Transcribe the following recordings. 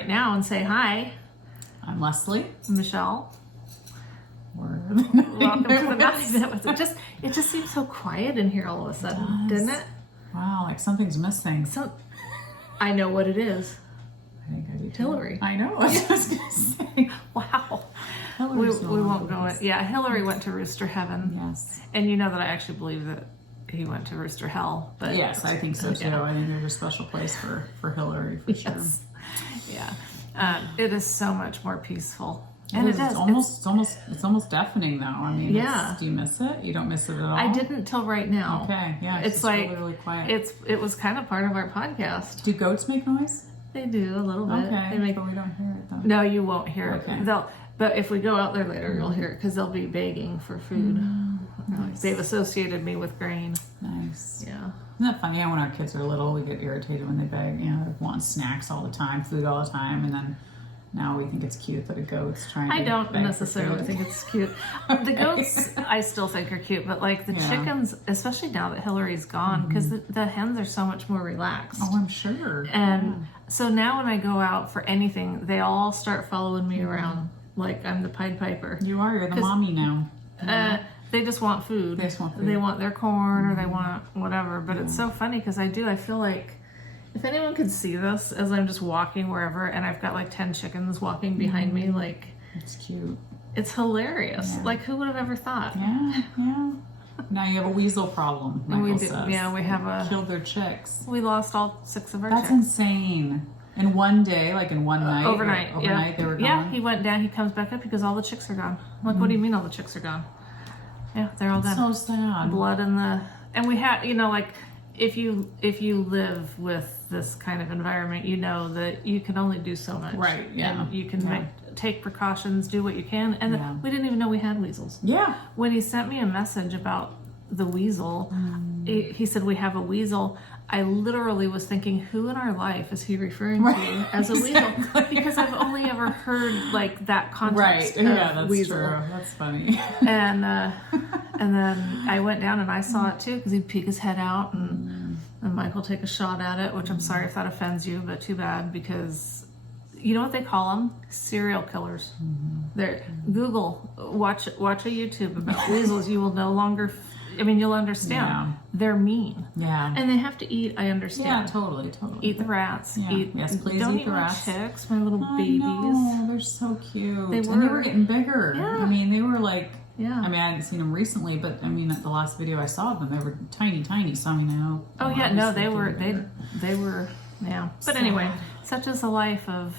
right now and say hi. I'm Leslie. Michelle. Welcome to the Knotty Fund. It just seems so quiet in here all of a sudden, didn't it? Wow, like something's missing. I know what it is. I think I do too. Hillary. I know. I was just gonna say. Wow. We won't go in. Yeah, Hillary went to Rooster Heaven. Yes. And you know that I actually believe that he went to Rooster Hell. But yes, I think so too. Yeah. I think there's a special place for Hillary for sure. Yeah. It is so much more peaceful. And It's almost deafening though. I mean, yeah. Do you miss it? You don't miss it at all? I didn't till right now. Okay, yeah. It's like really, really quiet. It was kind of part of our podcast. Do goats make noise? They do a little bit. Okay, but we don't hear it though. No, you won't hear it. Okay. But if we go out there later, you'll hear it because they'll be begging for food. Nice. They've associated me with grain. Nice. Yeah. Isn't that funny? When our kids are little, we get irritated when they beg. You know, they want snacks all the time, food all the time, and then now we think it's cute that a goat's trying to I don't beg necessarily for food. think it's cute. The goats, I still think are cute, but like the chickens, especially now that Hillary's gone, because the hens are so much more relaxed. Oh, I'm sure. And so now when I go out for anything, they all start following me around like I'm the Pied Piper. You are. You're the mommy now. They just want food. They just want food. They want their corn or they want whatever. But it's so funny because I feel like if anyone could see this as I'm just walking wherever and I've got like 10 chickens walking behind me, like It's cute. it's hilarious. Yeah. Like who would have ever thought? Yeah, yeah. Now you have a weasel problem, Michael says. Yeah, we have Killed their chicks. we lost all 6 of our That's chicks. insane. In one day, like in one night? Overnight, Overnight they were gone? Yeah, he went down, he comes back up because all the chicks are gone. I'm like, what do you mean all the chicks are gone? Yeah, they're all That's gone. so sad. Blood in the... And we have, like, if you live with this kind of environment, you know that you can only do so much. Right, yeah. And you can take precautions, do what you can. And we didn't even know we had weasels. Yeah. When he sent me a message about the weasel, he said, we have a weasel. I literally was thinking, who in our life is he referring to as a weasel? Because I've only ever heard like that context of that's weasel. true. That's funny. And then I went down and I saw it too because he'd peek his head out and Michael take a shot at it, which I'm sorry if that offends you, but too bad because you know what they call them? Serial killers. They're Google, watch a YouTube about weasels. You will no longer... you'll understand. Yeah. They're mean. Yeah. And they have to eat, I understand. Yeah, totally. Eat the rats. Yeah. Yes, please don't eat the rats. My chicks, my little babies. Oh, they're so cute. They And they were getting bigger. Yeah. They were like... Yeah. I hadn't seen them recently, but at the last video I saw of them, they were tiny, tiny. So I know. Oh yeah, no, they were. Yeah. But anyway, such is the life of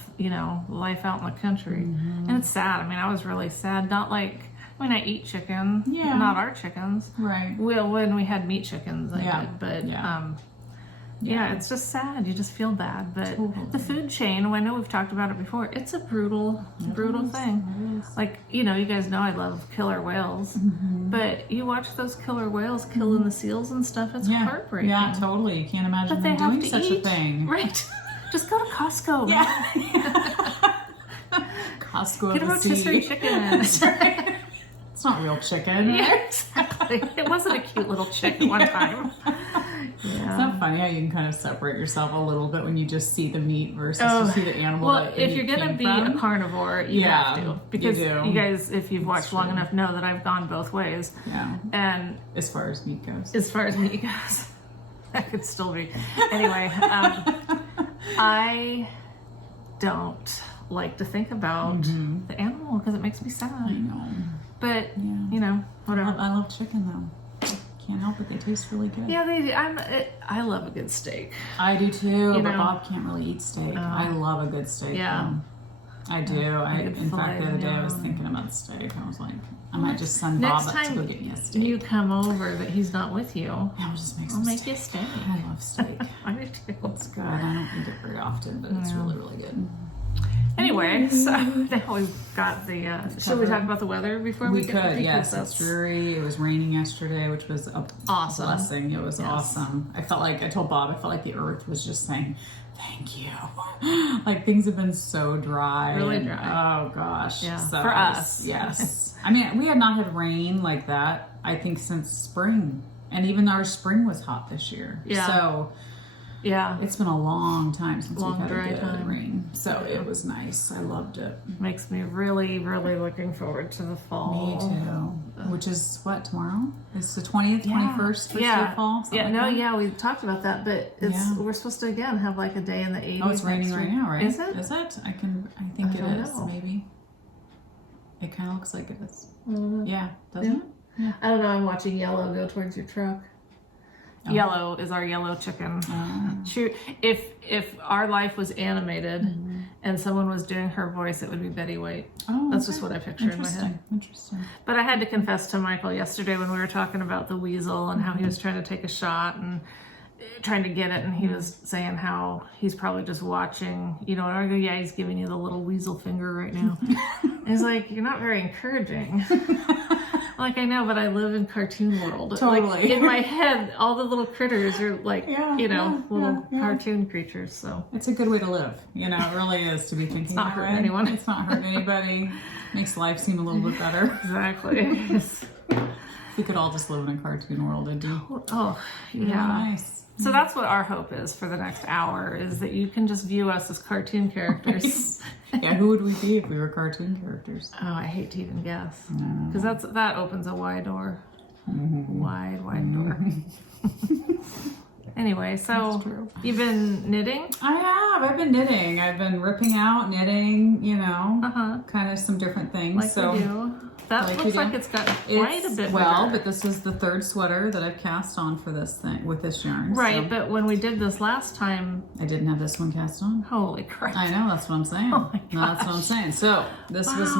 life out in the country, and it's sad. I was really sad. Not like I eat chicken. Yeah. Not our chickens. Right. Well, when we had meat chickens, I did. But yeah. it's just sad. You just feel bad. But Totally. the food chain, I know we've talked about it before, it's a brutal thing. Like, you guys know I love killer whales. But you watch those killer whales killing the seals and stuff, it's heartbreaking. Yeah, totally. You can't imagine But they them have doing to such eat. a thing. Right. Just go to Costco. Yeah. Costco Get a of the rotisserie sea. chicken. That's right. It's not real chicken. Yeah, exactly. It wasn't a cute little chick at one time. It's not funny how you can kind of separate yourself a little bit when you just see the meat versus you see the animal. Well, that the if you're meat going to came be from. a carnivore, you have to. Because you guys, if you've watched long enough, know that I've gone both ways. Yeah. And as far as meat goes. As far as meat goes. That could still be. Anyway, I don't like to think about the animal because it makes me sad. I know. But, whatever. I love chicken though. Can't help it. They taste really good. Yeah, they do. I love a good steak. I do too, but Bob can't really eat steak. I love a good steak. Yeah. Though. I do. In fact, the other day I was thinking about steak. I was like, I might just send Bob up to go get me a steak. You come over that he's not with you. Yeah, I'll make you a steak. I love steak. I do too. It's good. I don't eat it very often, but it's really, really good. Anyway, so now we've got the... should we talk about the weather before we could, yes. It's dreary. It was raining yesterday, which was a blessing. It was awesome. I told Bob, I felt like the earth was just saying, thank you. Like things have been so dry. Really dry. Oh gosh. Yeah. So for us. Yes. We had not had rain like that, I think, since spring. And even our spring was hot this year. Yeah. So Yeah. It's been a long time since Long, we've had dry a good time. rain. So it was nice. I loved it. Makes me really, really looking forward to the fall. Me too. Which is what, tomorrow? It's the 20th, 21st for yeah. fall? Yeah, like no, that? yeah, we talked about that, but we're supposed to again have like a day in the 80s. Oh, it's raining next right week. now, right? Is it? Is it? I think it don't is, know. maybe. It kind of looks like it is. Mm. Yeah, doesn't it? Yeah. I don't know, I'm watching Yellow go towards your truck. Oh. Yellow is our yellow chicken. Oh. If our life was animated and someone was doing her voice, it would be Betty White. Oh, That's just what I picture in my head. Interesting. But I had to confess to Michael yesterday when we were talking about the weasel and how he was trying to take a shot and trying to get it, and he was saying how he's probably just watching, you know, and I go, yeah, he's giving you the little weasel finger right now. And he's like, you're not very encouraging. Like, I know, but I live in cartoon world. Totally. Like, in my head, all the little critters are like, little cartoon creatures. So it's a good way to live. You know, it really is to be thinking it's not that hurting way. anyone. It's not hurting anybody. Makes life seem a little bit better. Exactly. If we could all just live in a cartoon world, it'd be Oh, yeah. nice. So that's what our hope is for the next hour, is that you can just view us as cartoon characters. Yeah, who would we be if we were cartoon characters? Oh, I hate to even guess. Because that opens a wide door. Wide door. Anyway, so you've been knitting? I have. I've been knitting. I've been ripping out, knitting, you know, kind of some different things. Like so you do. That like looks you do. like it's got quite a bit well, bigger. but this is the third sweater that I've cast on for this thing with this yarn. Right, so but when we did this last time, I didn't have this one cast on. holy crap. I know, that's what I'm saying. Oh my No, that's what I'm saying. So this was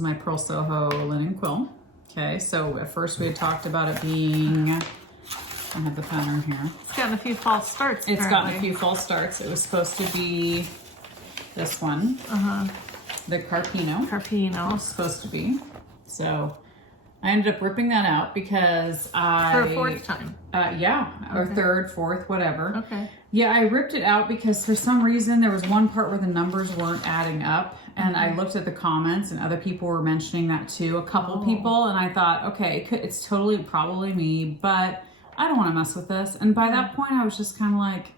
my Pearl Soho linen quill. Okay, so at first we had talked about it being, I have the pattern here. It's gotten a few false starts. It's apparently. gotten a few false starts. It was supposed to be this one, the Carpino. Carpino. It's supposed to be. So I ended up ripping that out because For a fourth time. Or third, fourth, whatever. Okay. Yeah, I ripped it out because for some reason there was one part where the numbers weren't adding up, and I looked at the comments and other people were mentioning that too, a couple people, and I thought, okay, it's totally probably me, but I don't want to mess with this. And by that point I was just kind of like,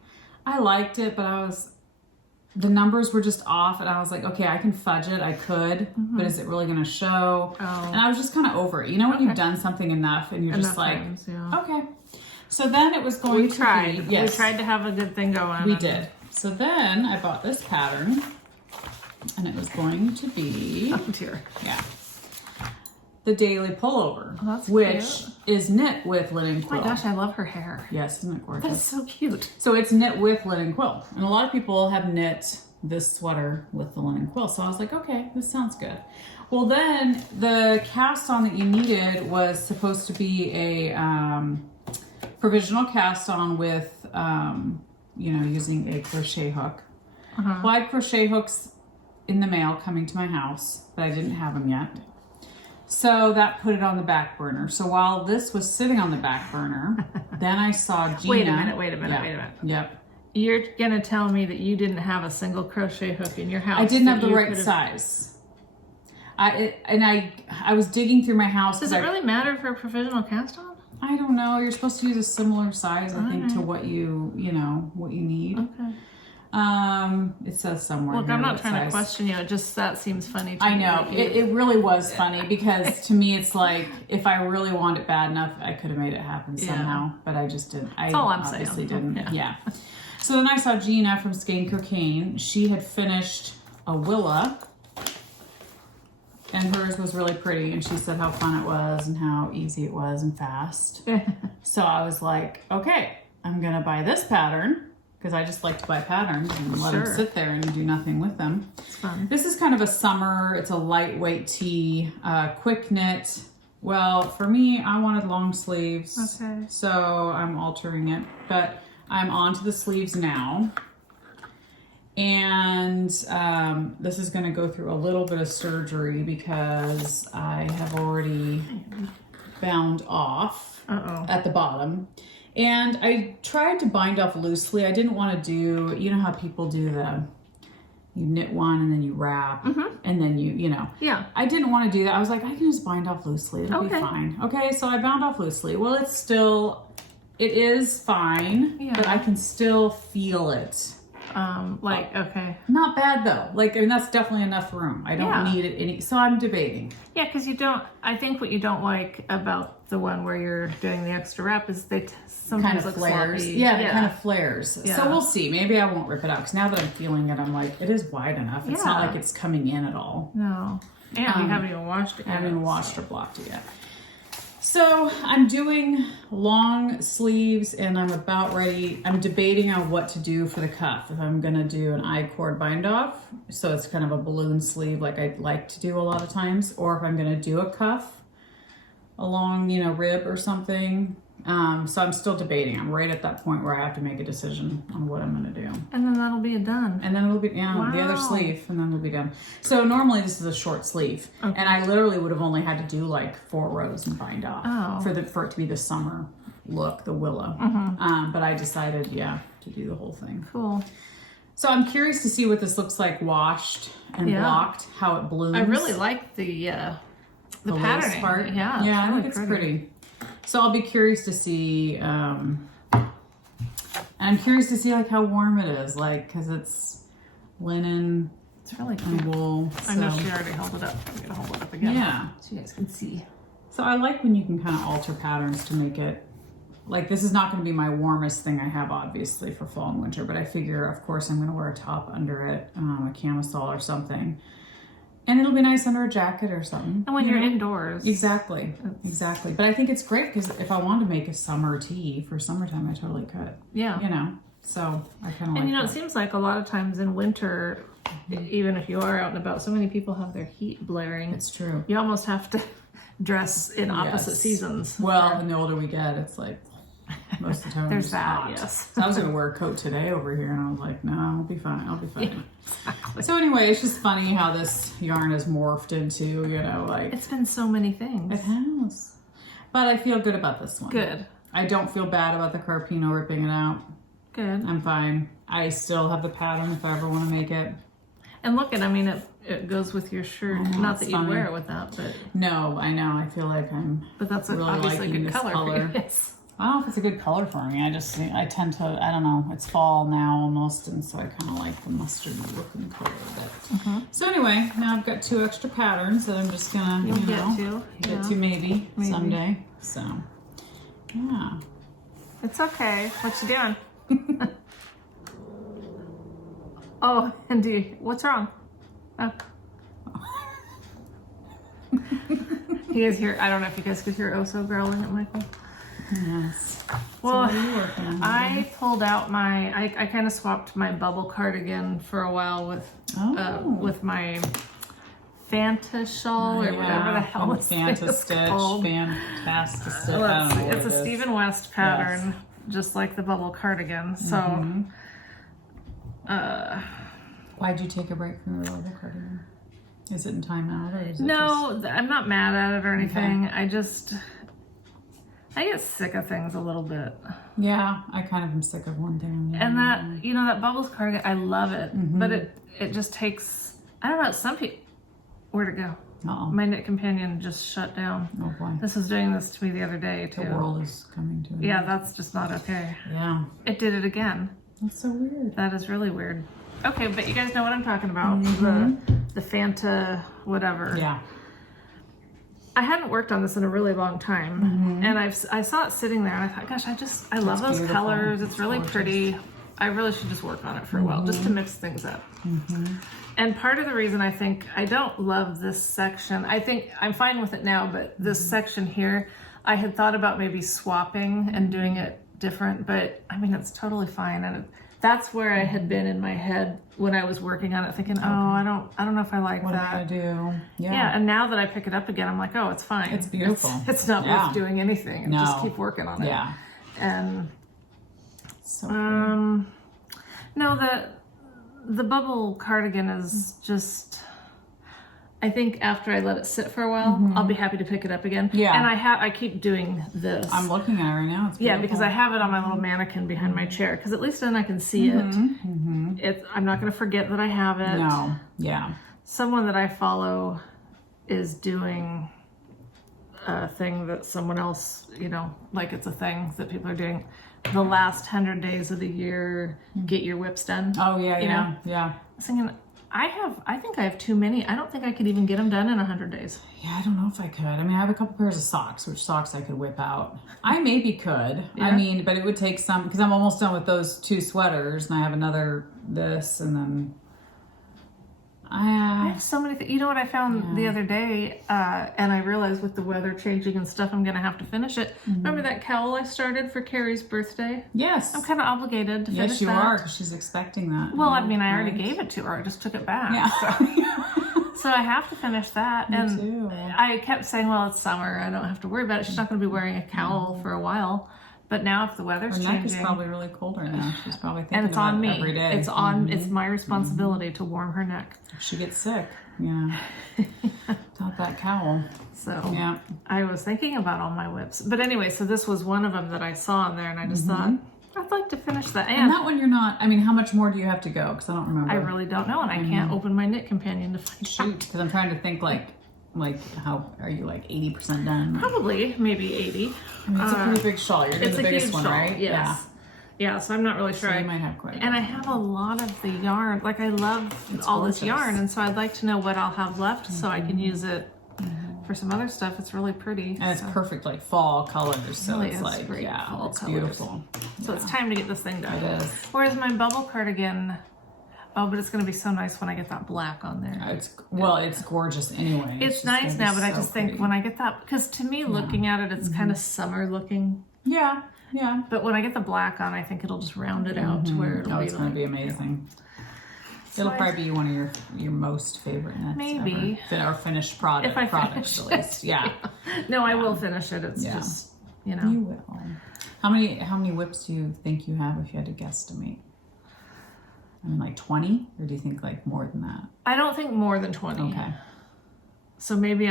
I liked it, but the numbers were just off, and I was like, okay, I can fudge it, I could, but is it really going to show? Oh. And I was just kind of over it. You know when you've done something enough and you're Enough just like, times, yeah. okay. So then it was going We tried. to be, yes, We tried to have a good thing going. we did. So then I bought this pattern, and it was going to be, Oh dear. yeah, the daily pullover, Oh, that's which cute. is knit with linen Oh quill. my gosh, I love her hair. Yes, isn't it gorgeous? That's so cute. So it's knit with linen quill, and a lot of people have knit this sweater with the linen quill. So I was like, okay, this sounds good. Well, then the cast on that you needed was supposed to be a provisional cast on with, using a crochet hook. Well, I had crochet hooks in the mail coming to my house, but I didn't have them yet. So that put it on the back burner. So while this was sitting on the back burner, then I saw Gina. Wait a minute. Yep. You're gonna tell me that you didn't have a single crochet hook in your house? I didn't that have the you right could've- size. I was digging through my house. Does it really matter for a provisional cast on? I don't know. You're supposed to use a similar size, I think, to what you need. Okay. It says somewhere. Look, here I'm not what trying to size. question you. It just that seems funny to me. I know. that you- It really was funny because to me it's like if I really wanted it bad enough, I could have made it happen somehow, but I just didn't. That's all I'm obviously saying. didn't. Yeah. So then I saw Gina from Skein Cocaine. She had finished a Willa, and hers was really pretty, and she said how fun it was and how easy it was and fast. So I was like, okay, I'm gonna buy this pattern because I just like to buy patterns and let them Sure. sit there and do nothing with them. It's fun. This is kind of a summer, it's a lightweight tee, quick knit. Well, for me, I wanted long sleeves, Okay. so I'm altering it, but I'm onto the sleeves now. And this is gonna go through a little bit of surgery because I have already bound off at the bottom. And I tried to bind off loosely. I didn't want to do, you know how people do you knit one and then you wrap and then Yeah. I didn't want to do that. I was like, I can just bind off loosely. It'll be Okay. fine. Okay, so I bound off loosely. Well, it's still It is fine, Yeah. but I can still feel it. Okay. Not bad though. Like, I mean, that's definitely enough room. I don't Yeah. need it any. So I'm debating. Yeah, because I think what you don't like about the one where you're doing the extra wrap is they sometimes Kind of look flares. sloppy. Yeah, it kind of flares. Yeah. So we'll see. Maybe I won't rip it out because now that I'm feeling it, I'm like, it is wide enough. It's not Yeah. like it's coming in at all. No. And you haven't even washed it I yet. haven't even washed or blocked it yet. So I'm doing long sleeves and I'm about ready. I'm debating on what to do for the cuff. If I'm gonna do an I-cord bind off, so it's kind of a balloon sleeve like I like to do a lot of times, or if I'm gonna do a cuff along, rib or something. So I'm still debating. I'm right at that point where I have to make a decision on what I'm gonna do. And then that'll be done. And then it'll be the other Wow. sleeve, and then we'll be done. So normally this is a short sleeve, Okay. and I literally would have only had to do like 4 rows and bind off Oh. for it to be the summer look, the Willa. But I decided, to do the whole thing. Cool. So I'm curious to see what this looks like washed and Yeah. blocked, how it blooms. I really like the lace patterning. part. Yeah, Yeah, I really think it's pretty. So I'll be curious to see. And I'm curious to see like how warm it is, like because it's linen It's really and cute. wool. I know so- she already held it up. I'm gonna hold it up again. Yeah. So you guys can see. So I like when you can kind of alter patterns to make it, like this is not going to be my warmest thing I have obviously for fall and winter, but I figure of course I'm going to wear a top under it, a camisole or something. And it'll be nice under a jacket or something. And when you you're know? indoors. Exactly. But I think it's great because if I wanted to make a summer tee for summertime, I totally could. Yeah. So I kind of like And that. it seems like a lot of times in winter, even if you are out and about, so many people have their heat blaring. It's true. You almost have to dress in opposite Yes. seasons. Well, and the older we get, it's like most of the time I'm There's just that, hot. yes. So I was going to wear a coat today over here, and I was like, no, I'll be fine. So anyway, it's just funny how this yarn has morphed into, like It's been so many things. it has. But I feel good about this one. Good. I don't feel bad about the Carpino ripping it out. Good. I'm fine. I still have the pattern if I ever want to make it. And look at, it goes with your shirt. I know, Not it's that you'd funny. wear it with that, No, I know. I feel like but that's really obviously a liking good this color. color. For you. Yes. I don't know if it's a good color for me. I tend to, I don't know. It's fall now almost, and so I kind of like the mustard looking color a bit. So anyway, now I've got 2 extra patterns that I'm just gonna, You'll get to. maybe someday. So, yeah. It's okay. What you doing? Oh, indeed. What's wrong? Oh. You guys hear, I don't know if you guys could hear Oso growling at Michael. Yes. Well, so what are you working on? I pulled out I kind of swapped my bubble cardigan for a while with my Fanta shawl or whatever the hell it's Fanta stitch, called. Fantastic stitch. Well, I don't know what it's it a is. Stephen West pattern, just like the bubble cardigan. So, Why'd you take a break from your bubble cardigan? Is it in timeout or is it no, I'm not mad at it or anything. I get sick of things a little bit. Yeah, I kind of am sick of one thing. And that bubbles cardigan, I love it, but it just takes, I don't know, some people, where'd it go? Uh-oh. My knit companion just shut down. Oh boy. This was doing this to me the other day too. The world is coming to an Yeah, end. that's just not okay. Yeah. It did it again. That's so weird. That is really weird. Okay, but you guys know what I'm talking about. The Fanta whatever. Yeah. I hadn't worked on this in a really long time, and I saw it sitting there, and I thought, gosh, I love those beautiful. colors. It's really Gorgeous. pretty. I really should just work on it for a while, just to mix things up. And part of the reason I think I don't love this section, I think I'm fine with it now, but this section here, I had thought about maybe swapping and doing it different, but it's totally fine. And that's where I had been in my head when I was working on it, thinking, I don't know if I like What that. am I gonna do? Yeah, and now that I pick it up again, I'm like, oh, it's fine. It's beautiful. It's not worth doing anything. No. Just keep working on it. Yeah. And So no, the bubble cardigan is just, I think after I let it sit for a while, I'll be happy to pick it up again. Yeah. And I keep doing this. I'm looking at it right now. It's Yeah, beautiful. because I have it on my little mannequin behind my chair, because at least then I can see it. I'm not going to forget that I have it. No. Yeah. Someone that I follow is doing thing that someone else, you know, like it's a thing that people are doing. The last 100 days of the year, get your whips done. Oh yeah, you know? yeah. I was thinking, I think I have too many. I don't think I could even get them done in 100 days. Yeah, I don't know if I could. I mean, I have a couple pairs of socks, which socks I could whip out. I maybe could. Yeah. I mean, but it would take some, because I'm almost done with those 2 sweaters, and I have another this, and then I have so many things. You know what I found the other day, and I realized with the weather changing and stuff, I'm going to have to finish it. Remember that cowl I started for Carrie's birthday? Yes. I'm kind of obligated to finish Yes, you that. are, because she's expecting that. Well, I mean, I already Right. gave it to her. I just took it back. Yeah. So I have to finish that. And too. I kept saying, well, it's summer. I don't have to worry about it. She's not going to be wearing a cowl for a while. But now if the weather's Her neck is changing, probably really cold right now. She's probably thinking and it's about on it me. every day. It's on. It's my responsibility to warm her neck. If she gets sick, yeah. Without that cowl. So Yeah. I was thinking about all my whips. But anyway, so this was one of them that I saw in there, and I just thought, I'd like to finish that. And that one you're not, I mean, how much more do you have to go? Because I don't remember. I really don't know, and I can't open my knit companion to find out. Because I'm trying to think like how are you like 80% done? Probably, maybe 80. I mean, it's a pretty big shawl. You're doing It's the a biggest huge one, shawl, right? yes. Yeah, so I'm not really sure. So you might have quite a And I have a lot of the yarn. Like, I love all this gorgeous. yarn, and so I'd like to know what I'll have left so I can use it for some other stuff. It's really pretty. And it's perfect, like fall colors. So Really it's is like, great yeah, fall it's colors. beautiful. So it's time to get this thing done. It is. Whereas my bubble cardigan, oh, but it's going to be so nice when I get that black on there. It's gorgeous anyway. It's just nice gonna now, be but I so just think pretty. when I get that, because to me, looking at it, it's kind of summer looking. Yeah, yeah. But when I get the black on, I think it'll just round it out to where it'll Oh, be it's going to be amazing. It'll probably be one of your most favorite knits Maybe. ever. Or finished product. If I products, finish at least. Yeah. No, I will finish it. It's Yeah. just, you know. You will. How many whips do you think you have if you had to guesstimate? I mean, like 20? Or do you think like more than that? I don't think more than 20. Okay. So maybe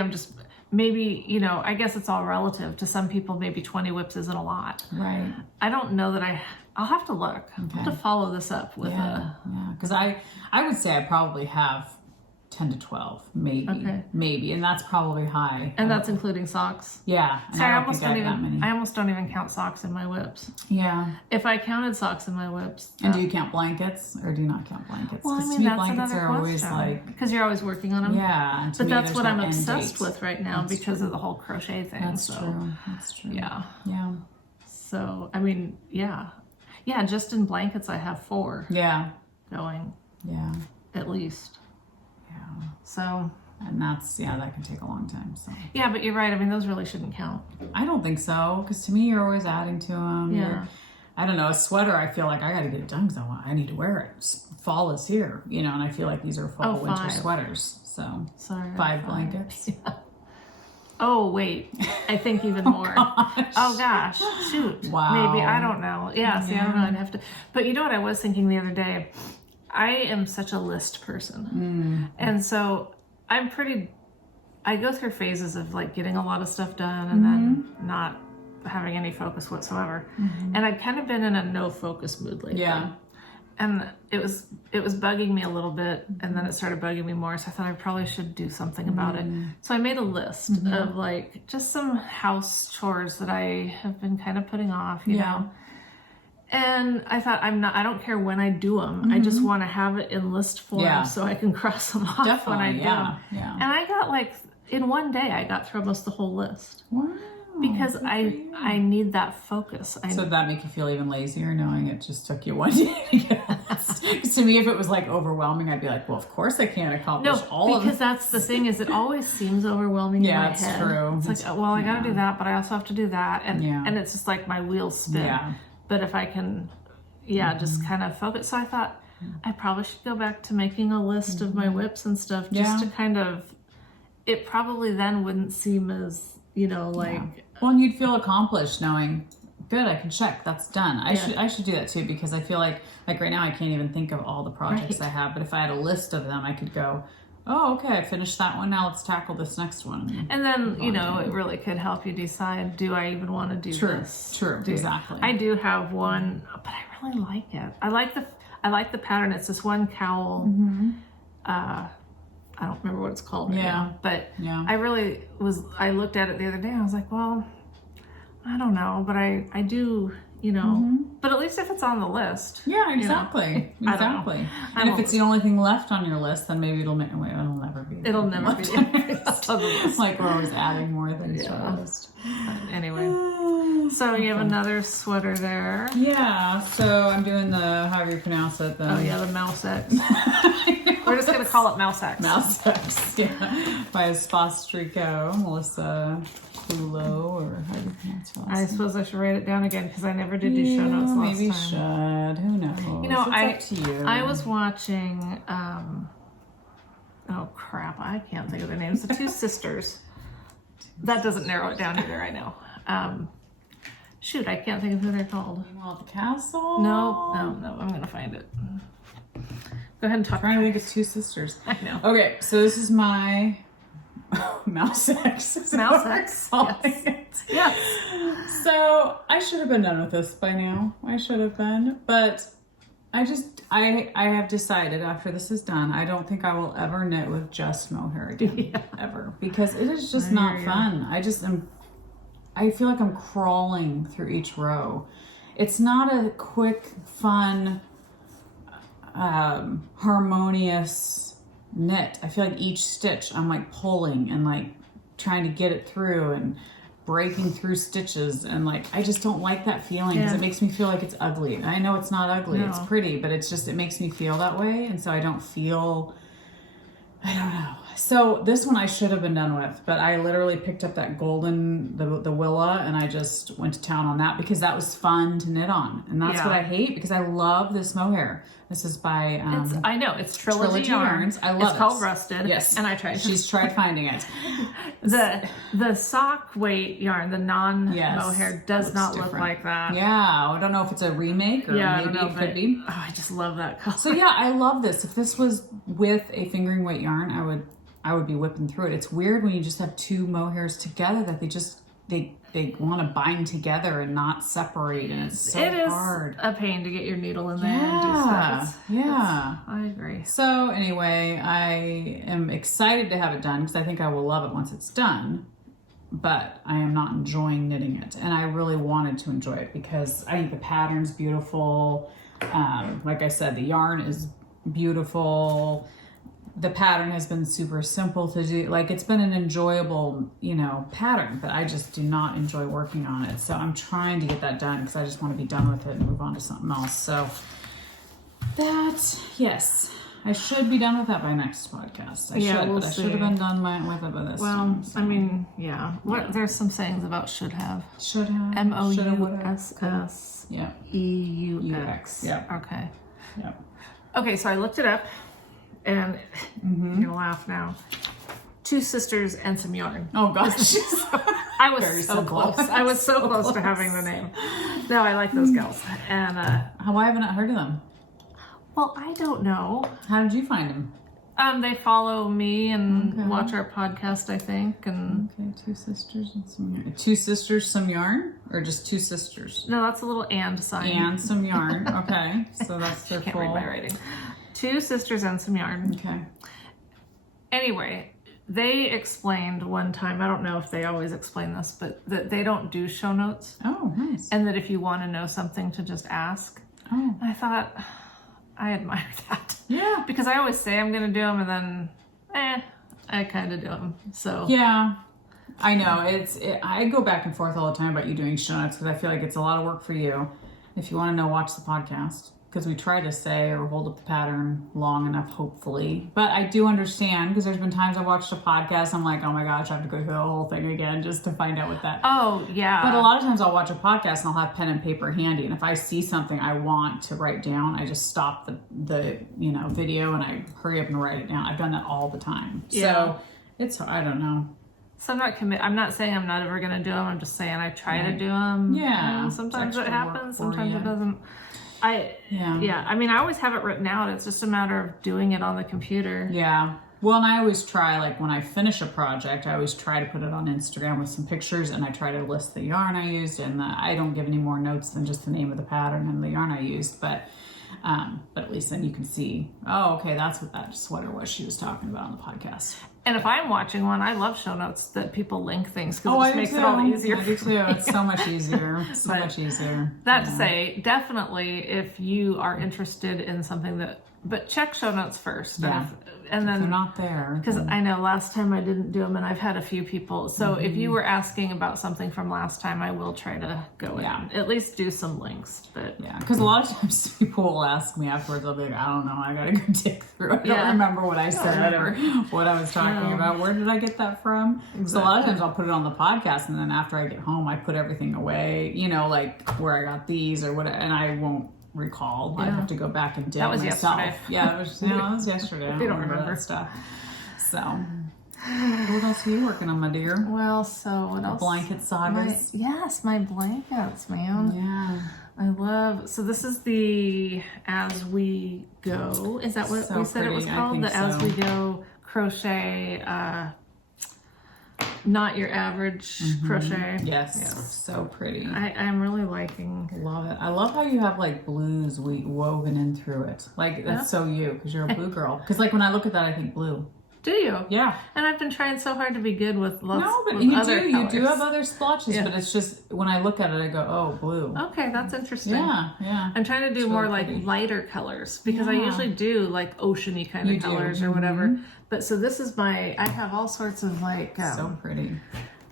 you know, I guess it's all relative. To some people, maybe 20 whips isn't a lot. Right. I don't know that I'll have to look. I'll have to follow this up with Yeah. Because I would say I probably have 10 to 12, maybe. Okay. Maybe. And that's probably high. and that's including socks. Yeah. And So I don't almost think don't have that many. I almost don't even count socks in my whips. Yeah. If I counted socks in my whips. And do you count blankets or do you not count blankets? Well, I 'Cause mean, to me, that's blankets another are always question. like, Because you're always working on them. yeah. And to But me, that's there's what no I'm end obsessed date. with right now because of the whole crochet thing. That's so. true. That's true. Yeah. Yeah. So, I mean, yeah. Yeah, just in blankets, I have 4 Yeah. going, Yeah. at least. Yeah. So, And that can take a long time. So yeah, but you're right. I mean, those really shouldn't count. I don't think so, because to me, you're always adding to them. Yeah. I don't know, a sweater, I feel like I got to get it done because I need to wear it. Fall is here, you know, and I feel like these are fall, winter 5. sweaters. So Sorry. 5 blankets. Oh, wait. I think even more. Oh, gosh. Shoot. Wow. Maybe. I don't know. Yeah, see, I don't know. I'd have to. But you know what I was thinking the other day? I am such a list person. And so I go through phases of like getting a lot of stuff done and then not having any focus whatsoever. And I've kind of been in a no focus mood lately. Yeah. And it was bugging me a little bit, and then it started bugging me more. So I thought I probably should do something about it. So I made a list of like just some house chores that I have been kind of putting off, you know. And I thought I don't care when I do them. I just want to have it in list form so I can cross them off when I do them. Yeah. And I got like in one day I got through almost the whole list. Wow. Because I need that focus. So did that make you feel even lazier knowing it just took you one day to get this? Because to me, if it was like overwhelming, I'd be like, well, of course I can't accomplish all of it. because that's the thing is it always seems overwhelming in my it's head. true. It's like, oh, well, I got to do that, but I also have to do that. And it's just like my wheels spin. Yeah. But if I can, just kind of focus. So I thought I probably should go back to making a list of my whips and stuff just to kind of, it probably then wouldn't seem as, you know, like... Well, and you'd feel accomplished knowing, good, I can check, that's done. I should do that too, because I feel like right now I can't even think of all the projects I have, but if I had a list of them, I could go, oh, okay, I finished that one, now let's tackle this next one. And then, you know, it really could help you decide, do I even want to do this? True, exactly. I do have one, but I really like it. I like the pattern. It's this one cowl I don't remember what it's called right Yeah. now. But Yeah. I looked at it the other day and I was like, well, I don't know, but I do, you know, but at least if it's on the list. Yeah, exactly. You know? Exactly. And if it's the only thing left on your list, then maybe it'll never be. It'll never be on the list. Like we're always adding more things to our list. Anyway, so you have another sweater there. Yeah, so I'm doing the, however you pronounce it. Oh yeah, the Mouse X. We're just going to call it Mouse X. Mouse X, yeah. By Spostrico, Melissa Kulo, or how do you pronounce it? I suppose I should write it down again because I never did do show notes last maybe time. should. Who knows? You know, it's up to you. I was watching, oh crap, I can't think of their names. The two sisters. That doesn't narrow it down either, I know. Shoot, I can't think of who they're called. Meanwhile at the castle? No, I'm going to find it. Go ahead and talk. I'm trying to think of two sisters. I know. Okay, so this is my Mouse X. Mouse X. Yes. Yes. So I should have been done with this by now. I should have been, but I have decided after this is done, I don't think I will ever knit with just mohair again, ever, because it is just not fun. I feel like I'm crawling through each row. It's not a quick, fun, harmonious knit. I feel like each stitch I'm like pulling and like trying to get it through and breaking through stitches, and like I just don't like that feeling because it makes me feel like it's ugly. I know it's not ugly, it's pretty, but it's just, it makes me feel that way, and so I don't know. So this one I should have been done with, but I literally picked up that golden, the Willa, and I just went to town on that because that was fun to knit on. And that's what I hate, because I love this mohair. This is by I know, it's Trilogy Yarns. I love it. It's called Rusted. Yes. And I tried. She's tried finding it. The sock weight yarn, the non-mohair, does not look like that. Yeah, I don't know if it's a remake or maybe it could be. Oh, I just love that color. So yeah, I love this. If this was with a fingering weight yarn, I would be whipping through it. It's weird when you just have two mohairs together that they want to bind together and not separate, and it's so hard. It is a pain to get your needle in there and do stuff. I agree. So anyway, I am excited to have it done because I think I will love it once it's done, but I am not enjoying knitting it, and I really wanted to enjoy it because I think the pattern's beautiful. Like I said, the yarn is beautiful. The pattern has been super simple to do. Like, it's been an enjoyable, pattern, but I just do not enjoy working on it. So I'm trying to get that done because I just want to be done with it and move on to something else. So yes, I should be done with that by next podcast. I should have been done with it by this time. So. I mean, there's some sayings about should have. Should have. MOUSS. Yeah. EUX. Yeah. Okay. Yeah. Okay, so I looked it up. And you're gonna laugh now. Two sisters and some yarn. Oh gosh. I was so close. I was so close to having the name. No, I like those gals. And why haven't I heard of them? Well, I don't know. How did you find them? They follow me and watch our podcast, I think. And two sisters and some yarn. Two sisters, some yarn, or just two sisters? No, that's a little and sign. And some yarn. Okay, so that's their Can't read my writing. Two sisters and some yarn. Okay. Anyway, they explained one time, I don't know if they always explain this, but that they don't do show notes. Oh, nice. And that if you want to know something, to just ask. Oh. I thought, I admire that. Yeah. Because I always say I'm going to do them and then, I kind of do them. So. Yeah. I know. I go back and forth all the time about you doing show notes because I feel like it's a lot of work for you. If you want to know, watch the podcast. Because we try to say or hold up the pattern long enough, hopefully. But I do understand, because there's been times I watched a podcast, I'm like, oh my gosh, I have to go through the whole thing again just to find out what that... Oh, yeah. But a lot of times I'll watch a podcast and I'll have pen and paper handy. And if I see something I want to write down, I just stop the video and I hurry up and write it down. I've done that all the time. Yeah. So I don't know. So I'm not saying I'm not ever going to do them. I'm just saying I try to do them. Yeah. And sometimes it happens. Sometimes it doesn't. I mean, I always have it written out. It's just a matter of doing it on the computer. Yeah. Well, and I always try, like when I finish a project, I always try to put it on Instagram with some pictures, and I try to list the yarn I used, and I don't give any more notes than just the name of the pattern and the yarn I used. But But at least then you can see, oh, okay, that's what that sweater was she was talking about on the podcast. And if I'm watching one, I love show notes that people link things because Oh, it I just do makes too. it all easier. I do too. It's so much easier. So much easier. That to say, definitely if you are interested in something but check show notes first. Yeah. And If they're then, not there. because I know last time I didn't do them and I've had a few people. So if you were asking about something from last time, I will try to go in. At least do some links. But yeah, because a lot of times people will ask me afterwards, I'll be like, I don't know, I gotta go dig through. I don't remember what I said or what I was talking about. Where did I get that from? Exactly. So a lot of times I'll put it on the podcast and then after I get home, I put everything away, you know, like where I got these or whatever, and I won't recall. I have to go back and dig that was myself. Yesterday. Yeah, that was yesterday. I don't remember that stuff. So, what else are you working on, my dear? Well, so what else? Blanket sagas. My blankets, man. Yeah. I love, so this is the As We Go. Is that what So we said it was pretty. I called? think The As so. We Go crochet, not your average crochet. Yes. So pretty. I'm really liking. Love it. I love how you have like blues woven in through it. Like that's so you because you're a blue girl. Because like when I look at that, I think blue. Do you? Yeah. And I've been trying so hard to be good with lots. No, but with you other do. colors. You do have other splotches, but it's just when I look at it, I go, oh, blue. Okay, that's interesting. Yeah. I'm trying to do It's more really like pretty. lighter colors because I usually do like oceany kind of colors or whatever. But so this is I have all sorts of like So pretty.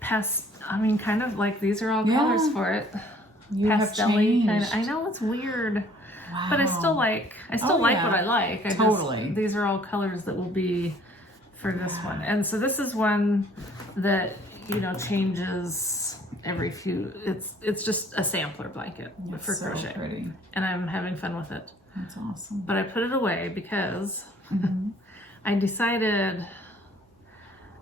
kind of like these are all colors for it. You have Pastel-y changed. kind of. I know it's weird, Wow. but I still like what I like. These are all colors that will be for this one. And so this is one that changes every few. It's just a sampler blanket for so crochet, pretty. and I'm having fun with it. That's awesome. But I put it away because I decided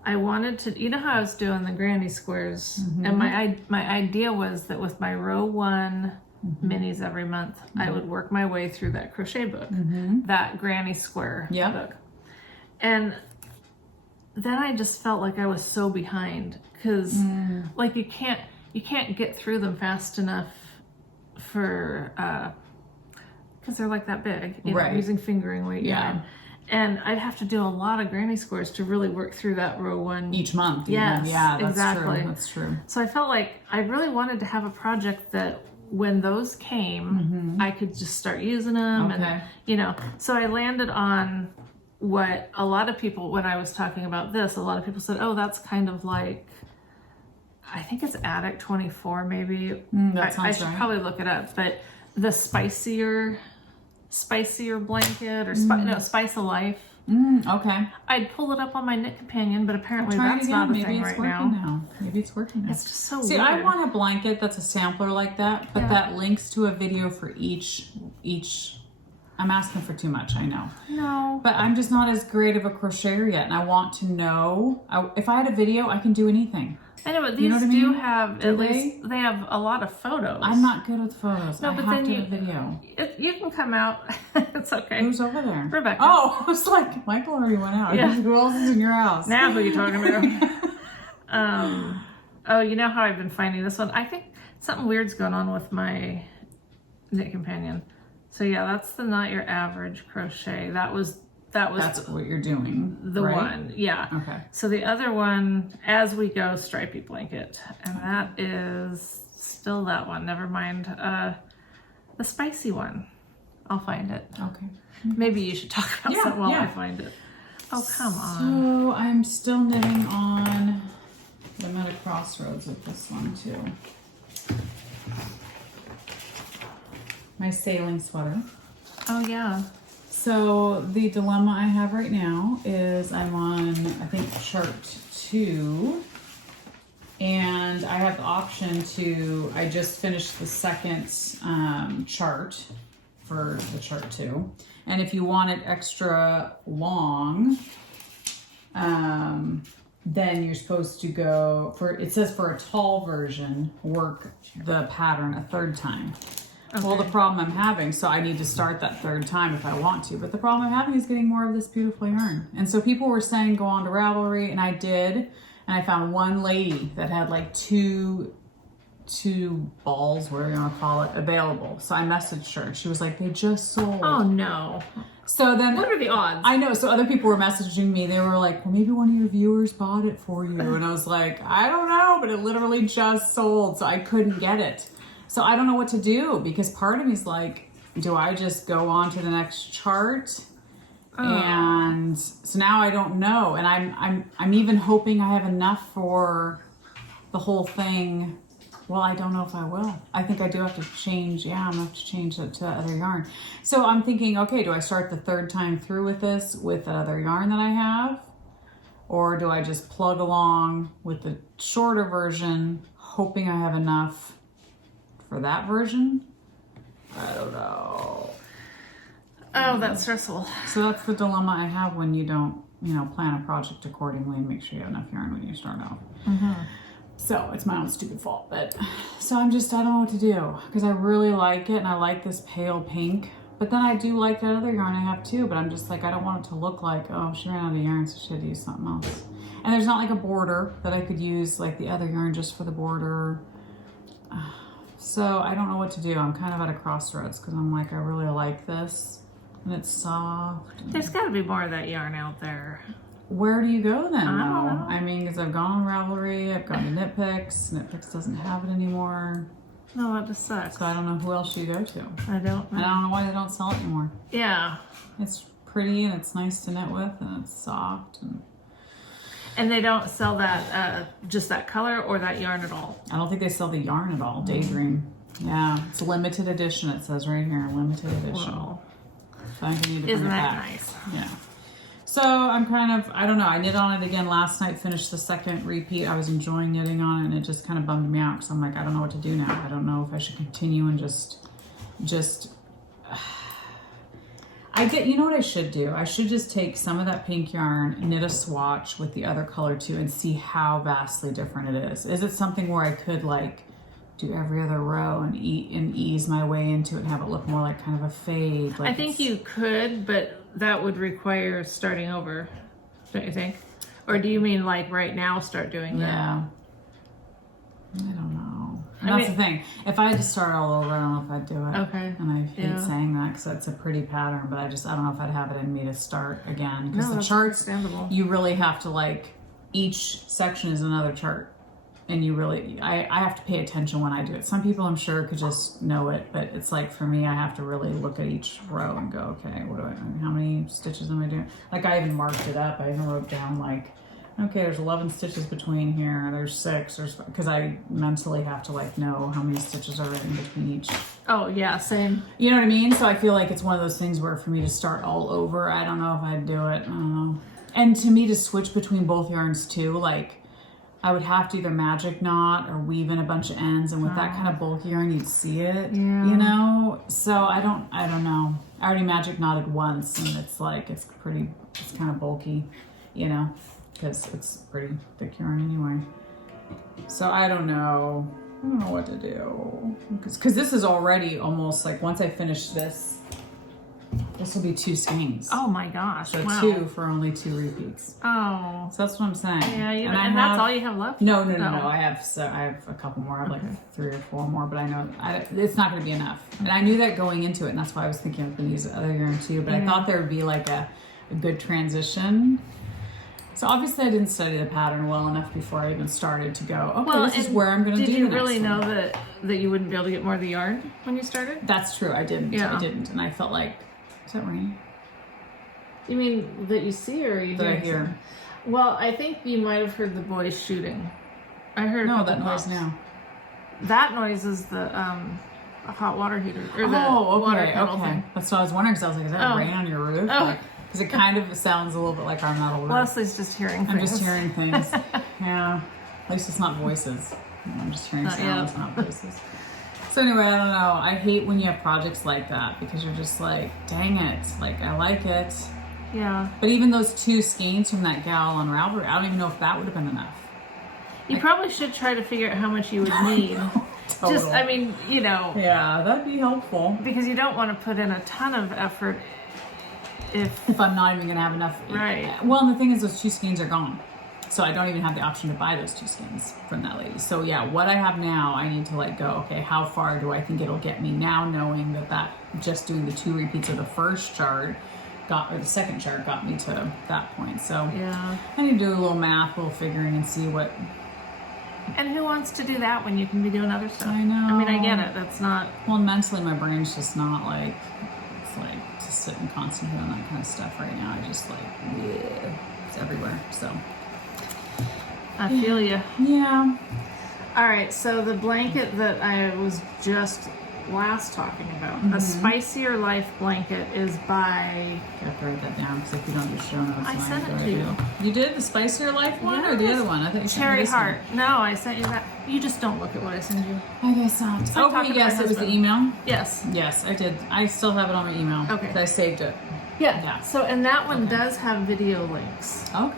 I wanted to, how I was doing the granny squares, and my idea was that with my row 1 minis every month, I would work my way through that crochet book, that granny square book. And then I just felt like I was so behind because like you can't get through them fast enough for because they're like that big, I'm using fingering weight yarn. And I'd have to do a lot of granny squares to really work through that row 1 each month. Yes, yeah, that's exactly. true. That's true. So I felt like I really wanted to have a project that when those came, I could just start using them, and So I landed on what a lot of people, when I was talking about this, a lot of people said, "Oh, that's kind of like." I think it's Attic 24, maybe. I should probably look it up, but the spicier blanket or Spice of Life. Okay. I'd pull it up on my Knit Companion, but apparently that's not a thing right now. Maybe it's working now. It's just so See, weird. I want a blanket that's a sampler like that, but that links to a video for each. I'm asking for too much, I know. No. But I'm just not as great of a crocheter yet, and I want to know. If I had a video, I can do anything. I know, but these have least they have a lot of photos. I'm not good with photos. No, I but have then to have a video. You can come out. It's okay. Who's over there? Rebecca. Oh, I was like, Michael already went out. Yeah. Who else is in your house? Now who are you talking about? You know how I've been finding this one? I think something weird's going on with my Knit Companion. So yeah, that's the Not Your Average Crochet. That's what you're doing. The one, yeah. Okay. So the other one, As We Go Stripey Blanket, and that is still that one. Never mind the spicy one. I'll find it. Okay. Maybe you should talk about that while I find it. Oh, come on. So I'm still knitting on. I'm at a crossroads with this one too. My sailing sweater. Oh yeah. So the dilemma I have right now is I'm on, I think, chart 2, and I have the option I just finished the second chart for the chart 2, and if you want it extra long, then you're supposed to go it says for a tall version, work the pattern a 3rd time. Okay. Well, the problem I'm having, so I need to start that 3rd time if I want to, but the problem I'm having is getting more of this beautiful yarn. And so people were saying go on to Ravelry, and I did, and I found one lady that had like 2 2 balls, whatever you want to call it, available. So I messaged her and she was like, they just sold. Oh no. So then, what are the odds? I know. So other people were messaging me. They were like, well, maybe one of your viewers bought it for you. And I was like, I don't know, but it literally just sold. So I couldn't get it. So I don't know what to do, because part of me is like, do I just go on to the next chart? And so now I don't know. And I'm even hoping I have enough for the whole thing. Well, I don't know if I will. I think I do have to change. Yeah, I'm gonna have to change it to other yarn. So I'm thinking, okay, do I start the 3rd time through with this with other yarn that I have? Or do I just plug along with the shorter version, hoping I have enough for that version? I don't know. Oh, that's stressful. So that's the dilemma I have when you don't, plan a project accordingly and make sure you have enough yarn when you start out. So it's my own stupid fault, but so I don't know what to do, because I really like it and I like this pale pink, but then I do like that other yarn I have too, but I'm just like, I don't want it to look like, oh, she ran out of yarn, so she had to use something else. And there's not like a border that I could use like the other yarn just for the border. So I don't know what to do. I'm kind of at a crossroads, because I'm like, I really like this and it's soft. There's got to be more of that yarn out there. Where do you go then? I don't know. I mean, because I've gone on Ravelry, I've gone to Knit Picks. Knit Picks doesn't have it anymore. No, that just sucks. So I don't know who else you go to. I don't know. And I don't know why they don't sell it anymore. Yeah. It's pretty and it's nice to knit with and it's soft. And they don't sell that, just that color or that yarn at all? I don't think they sell the yarn at all. Daydream. Yeah, it's a limited edition. It says right here, limited edition. Well, So I need to bring isn't it that back. nice? Yeah. So I'm kind of, I don't know. I knit on it again last night, finished the 2nd repeat. I was enjoying knitting on it and it just kind of bummed me out, because I'm like, I don't know what to do now. I don't know if I should continue and just you know what I should do? I should just take some of that pink yarn, knit a swatch with the other color too, and see how vastly different it is. Is it something where I could like do every other row and ease my way into it and have it look more like kind of a fade? Like I think you could, but that would require starting over, don't you think? Or do you mean like right now start doing that? Yeah. I don't know. That's the thing. If I had to start all over, I don't know if I'd do it. Okay. And I hate saying that because it's a pretty pattern, but I don't know if I'd have it in me to start again. Because the charts, you really have to like, each section is another chart. And you really, I have to pay attention when I do it. Some people I'm sure could just know it, but it's like for me, I have to really look at each row and go, okay, how many stitches am I doing? Like I even marked it up. I even wrote down like, okay, there's 11 stitches between here. There's 6. Because I mentally have to like know how many stitches are in between each. Oh yeah, same. You know what I mean? So I feel like it's one of those things where for me to start all over, I don't know if I'd do it. I don't know. And to me to switch between both yarns too, like I would have to either magic knot or weave in a bunch of ends, and with that kind of bulky yarn, you'd see it, you know? So I don't know. I already magic knotted once, and it's like, it's kind of bulky, you know, because it's pretty thick yarn anyway. So I don't know what to do. Because this is already almost like, once I finish this will be 2 skeins. Oh my gosh. So wow. 2 for only 2 repeats. Oh. So that's what I'm saying. Yeah, and that's all you have left? No. I have a couple more. I have like 3 or 4 more, but I know it's not going to be enough. And I knew that going into it, and that's why I was thinking I was going to use the other yarn too. But I thought there would be like a good transition. So obviously I didn't study the pattern well enough before I even started to go, okay, this is where I'm going to do. Did you really know that you wouldn't be able to get more of the yarn when you started? That's true. I didn't. Yeah. I didn't. And I felt like, is that raining? You mean that you see, or you hear? Well, I think you might have heard the boys shooting. I heard that noise now. That noise is the hot water heater. Or water kettle thing. That's what I was wondering, because I was like, is that rain on your roof? Oh. Because it kind of sounds a little bit like our metal roof. Leslie's just hearing things. I'm just hearing things. Yeah. At least it's not voices. I'm just hearing sounds, not voices. So anyway, I don't know. I hate when you have projects like that, because you're just like, dang it. Like, I like it. Yeah. But even those 2 skeins from that gal on Ravelry, I don't even know if that would have been enough. You probably should try to figure out how much you would need. Total. Just, I mean, you know. Yeah, that'd be helpful. Because you don't want to put in a ton of effort if I'm not even going to have enough. Right. Well, and the thing is, those 2 skeins are gone. So I don't even have the option to buy those 2 skeins from that lady. So yeah, what I have now, I need to like go, okay, how far do I think it'll get me now, knowing that just doing the 2 repeats of the first chart or the second chart got me to that point. So Yeah. I need to do a little math, a little figuring, and see what. And who wants to do that when you can be doing other stuff? I know. I mean, I get it. That's not. Well, mentally, my brain's just not like, it's like to sit and concentrate on that kind of stuff right now. I just like, bleh, it's everywhere. So. I feel you. Yeah. All right. So the blanket that I was just last talking about, a Spicier Life blanket, is by. I have to write that down because if you don't do show notes, I then sent have it no to you. idea. You did the Spicier Life one or the Yes. other one? I thought you sent me Cherry this one. Heart. No, I sent you that. You just don't look at what I send you. I guess not. like talking Okay, to yes, my it was the husband. email. Yes. Yes, I did. I still have it on my email. Okay. But I saved it. Yeah. So, and that one Okay. does have video links. Okay.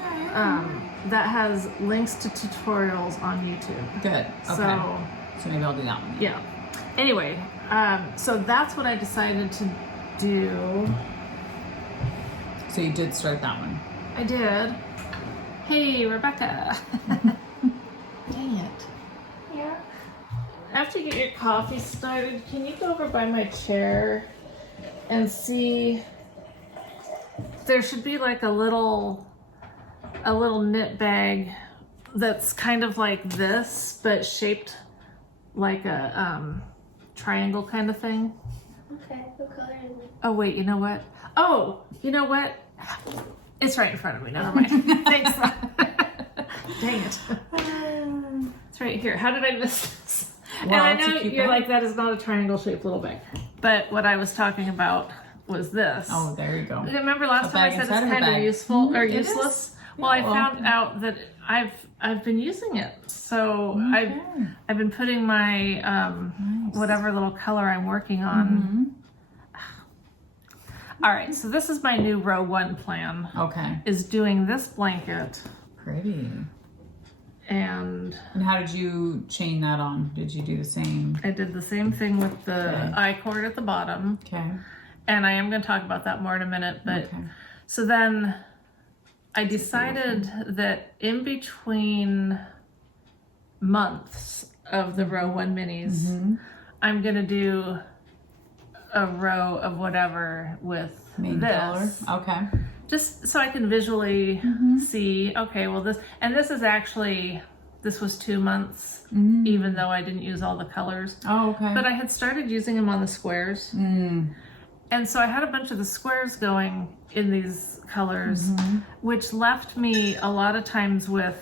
That has links to tutorials on YouTube. Good. Okay. So maybe I'll do that one. Yeah. Anyway, so that's what I decided to do. So you did start that one. I did. Hey, Rebecca. Dang it. Yeah. After you get your coffee started, can you go over by my chair and see? There should be like a little knit bag that's kind of like this, but shaped like a triangle kind of thing. Okay, what color is it? Oh wait, you know what? Oh, you know what? It's right in front of me. Never mind. Thanks. Dang it. It's right here. How did I miss this? Well, and I it's a know cute you're bag. like, that is not a triangle shaped little bag. But what I was talking about was this. Oh, there you go. Remember last A time I bag said it's inside of a kind of bag. useful or It useless? is. Well, I Yeah, well, found out that I've been using it. So Okay. I've been putting my whatever little color I'm working on. All right, so this is my new row 1 plan. Okay. Is doing this blanket Pretty. and And how did you chain that on? Did you do the same? I did the same thing with the Okay. I-cord at the bottom. Okay. And I am going to talk about that more in a minute. But Okay. so then I decided that in between months of the row 1 minis, I'm going to do a row of whatever with Main this. color. Okay. Just so I can visually see, okay, well this is actually, this was 2 months, even though I didn't use all the colors. Oh, okay. But I had started using them on the squares. And so I had a bunch of the squares going in these colors, which left me a lot of times with,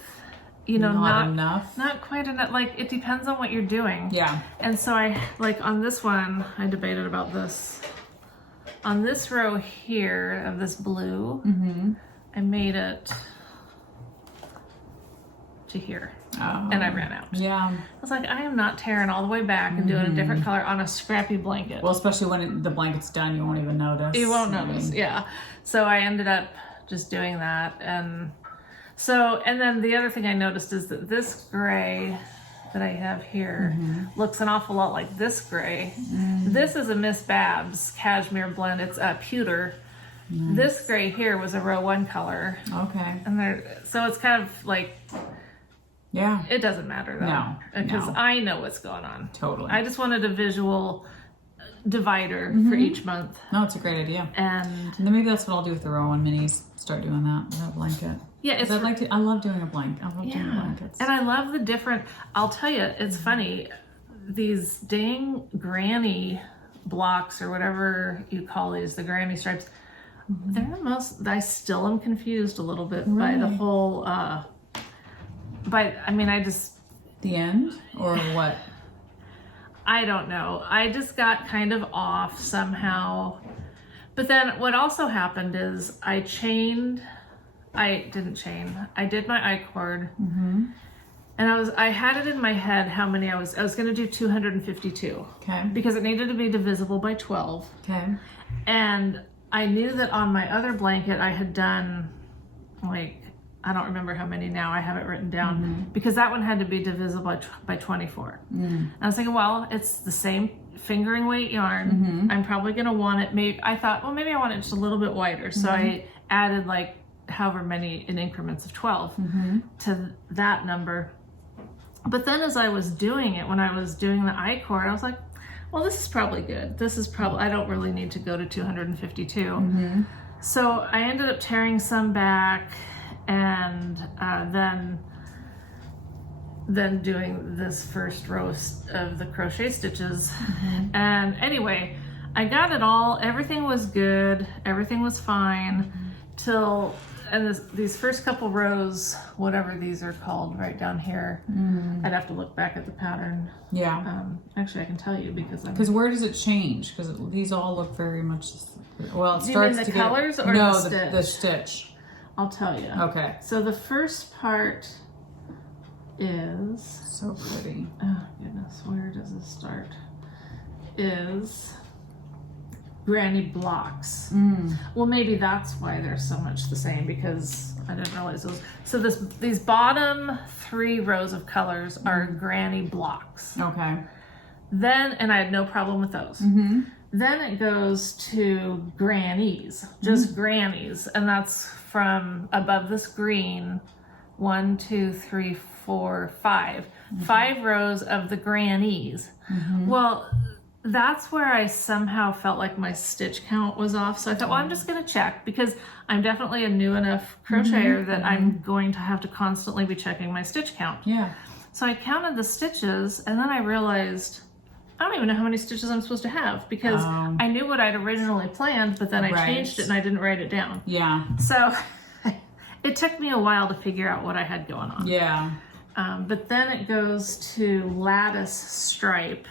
you know, Not enough. not quite enough. Like, it depends on what you're doing. Yeah. And so I, like on this one, I debated about this. On this row here of this blue, I made it to here. Oh. And I ran out. Yeah. I was like, I am not tearing all the way back and doing a different color on a scrappy blanket. Well, especially when the blanket's done, you won't even notice. You won't I notice, mean, yeah. So I ended up just doing that. And so, and then the other thing I noticed is that this gray that I have here looks an awful lot like this gray. This is a Miss Babs cashmere blend. It's a pewter. This gray here was a row 1 color. Okay. And so it's kind of like, Yeah. it doesn't matter though. No, Because no. I know what's going on. Totally. I just wanted a visual divider for each month. No, it's a great idea. And And then maybe that's what I'll do with the row 1 minis. Start doing that with that blanket. yeah, it's 'Cause I love doing a blanket. I love doing yeah. blankets. And I love the different, I'll tell you, it's funny, these dang granny blocks or whatever you call these, the granny stripes, they're the most, I still am confused a little bit by the Really? whole, I mean, I just, The end or what? I don't know. I just got kind of off somehow. But then what also happened is I did my I-cord. And I had it in my head how many I was going to do 252 Okay. because it needed to be divisible by 12. Okay. And I knew that on my other blanket I had done like, I don't remember how many now, I have it written down, because that one had to be divisible by 24. And I was thinking, well, it's the same fingering weight yarn. I'm probably going to want it, maybe I want it just a little bit wider. So I added like however many in increments of 12 to that number. But then as I was doing it, when I was doing the I-cord, I was like, well, this is probably good. This is probably, I don't really need to go to 252. So I ended up tearing some back and then doing this first row of the crochet stitches. And anyway, I got it all. Everything was good. Everything was fine till, and these first couple rows, whatever these are called right down here, I'd have to look back at the pattern. Yeah. Actually, I can tell you because where does it change? Because these all look very much, well, it Do you starts mean to the colors or no, the stitch? the stitch. I'll tell you. Okay. So the first part is, So pretty. oh goodness, where does this start? Is granny blocks. Well, maybe that's why they're so much the same, because I didn't realize those. So these bottom 3 rows of colors are granny blocks. Okay. Then, and I had no problem with those. Then it goes to grannies, just grannies, and that's from above this green, 1, 2, 3, 4, 5. 5 rows of the grannies. Well, that's where I somehow felt like my stitch count was off. So I thought, well, I'm just going to check, because I'm definitely a new enough crocheter that I'm going to have to constantly be checking my stitch count. Yeah. So I counted the stitches, and then I realized I don't even know how many stitches I'm supposed to have, because I knew what I'd originally planned, but then I changed it and I didn't write it down. Yeah. So it took me a while to figure out what I had going on. Yeah. But then it goes to Lattice Stripe,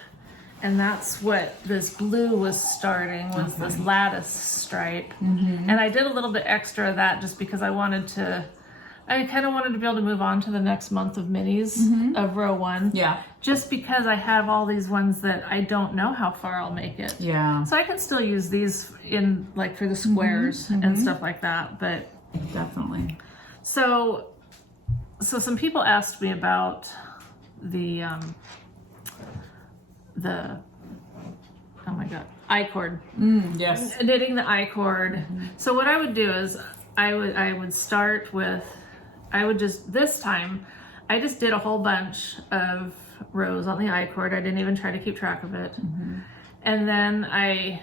and that's what this blue was starting, was this Lattice Stripe. And I did a little bit extra of that just because I kind of wanted to be able to move on to the next month of minis of row 1. Yeah. Just because I have all these ones that I don't know how far I'll make it. Yeah. So I can still use these in, like, for the squares and stuff like that, but Definitely. so some people asked me about the oh my god, I-cord. Yes. Knitting the I-cord. So what I would do is I would start with, this time I just did a whole bunch of rows on the I-cord. I didn't even try to keep track of it. And then I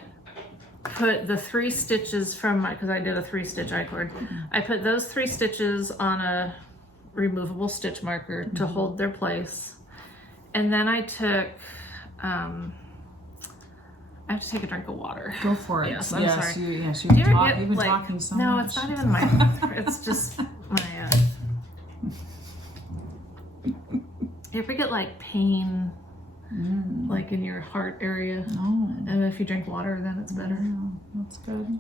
put the 3 stitches from because I did a 3-stitch I-cord. I put those 3 stitches on a removable stitch marker to hold their place. And then I took, I have to take a drink of water. Go for it. Yes, I'm sorry. You've Do you ever get, been like, talking so no, much. it's not even my, it's just my, you ever get like pain, like in your heart area? Oh. And if you drink water, then it's better. Yeah, that's good.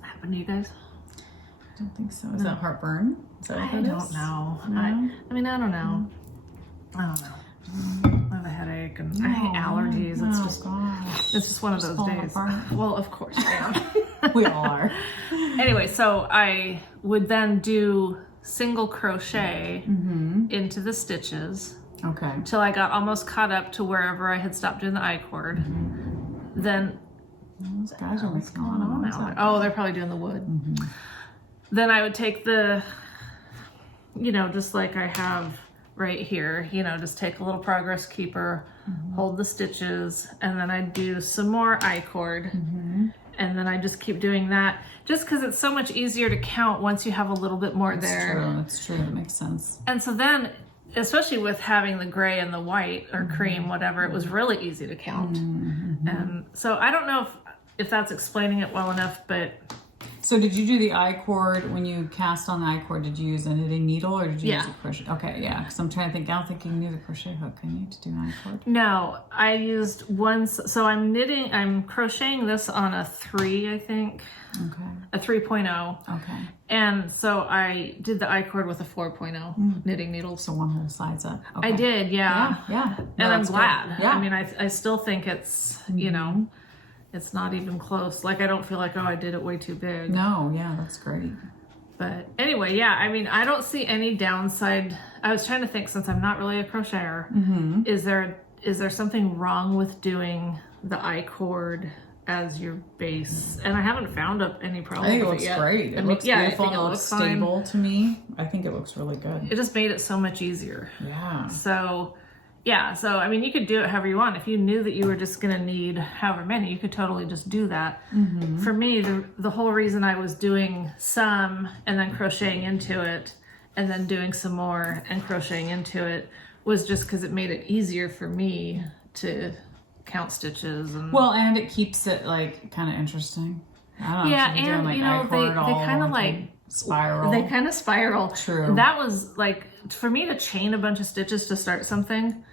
Happen to you guys? I don't think so. Is that heartburn? Is that what I that don't is? know. No? I mean, I don't know. I don't know. I have a headache and I hate allergies. It's just, gosh. it's just one of those falling days. apart. Well, of course I am. We all are. Anyway, so I would then do single crochet into the stitches Okay. till I got almost caught up to wherever I had stopped doing the I-cord. Then Those guys are what's making going on noise now? out Oh, they're probably doing the wood. Then I would take the, just like I have right here, just take a little progress keeper, hold the stitches, and then I'd do some more I-cord. And then I just keep doing that, just because it's so much easier to count once you have a little bit more there. That's true. That makes sense. And so then, especially with having the gray and the white or cream, whatever, it was really easy to count. And so I don't know if that's explaining it well enough, but So did you do the I-cord when you cast on the I-cord? Did you use a knitting needle or did you use a crochet? Okay, yeah. Because I'm trying to think. I don't think you can use a crochet hook, can you, to do an I-cord? no, I used one. So I'm crocheting this on a 3, I think, Okay. a 3.0. Okay. And so I did the I-cord with a 4.0 knitting needles. So one whole slides up. Okay. I did, yeah. Yeah. And I'm glad. Yeah. I mean, I still think it's, it's not even close. Like, I don't feel like, I did it way too big. No, yeah, that's great. But anyway, yeah, I mean, I don't see any downside. I was trying to think, since I'm not really a crocheter, is there something wrong with doing the I-cord as your base, and I haven't found up any I problem think it with looks it yet. great. It I mean, looks yeah, beautiful I think and it it looks looks fine. stable to me. I think it looks really good. It just made it so much easier. Yeah. So, yeah, so I mean, you could do it however you want. If you knew that you were just going to need however many, you could totally just do that. For me, the whole reason I was doing some and then crocheting into it and then doing some more and crocheting into it was just because it made it easier for me to count stitches. And Well, and it keeps it like kind of interesting. I don't know. yeah, if you're and doing, you like, know, I-cord they all kind of one like thing. Spiral. They kind of spiral. True. That was like, for me to chain a bunch of stitches to start something,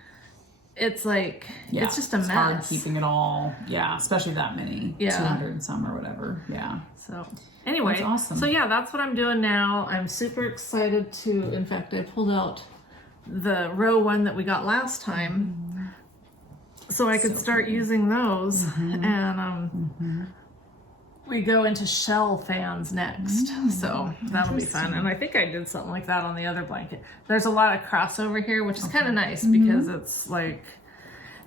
it's like, Yeah, it's just a it's mess. hard keeping it all. Yeah, especially that many. Yeah. 200 and some or whatever. Yeah. So anyway, That's awesome. So yeah, that's what I'm doing now. I'm super excited to, in fact, I pulled out the row one that we got last time so I could start using those. And we go into shell fans next. So that'll be fun. And I think I did something like that on the other blanket. There's a lot of crossover here, which is kind of nice because it's like,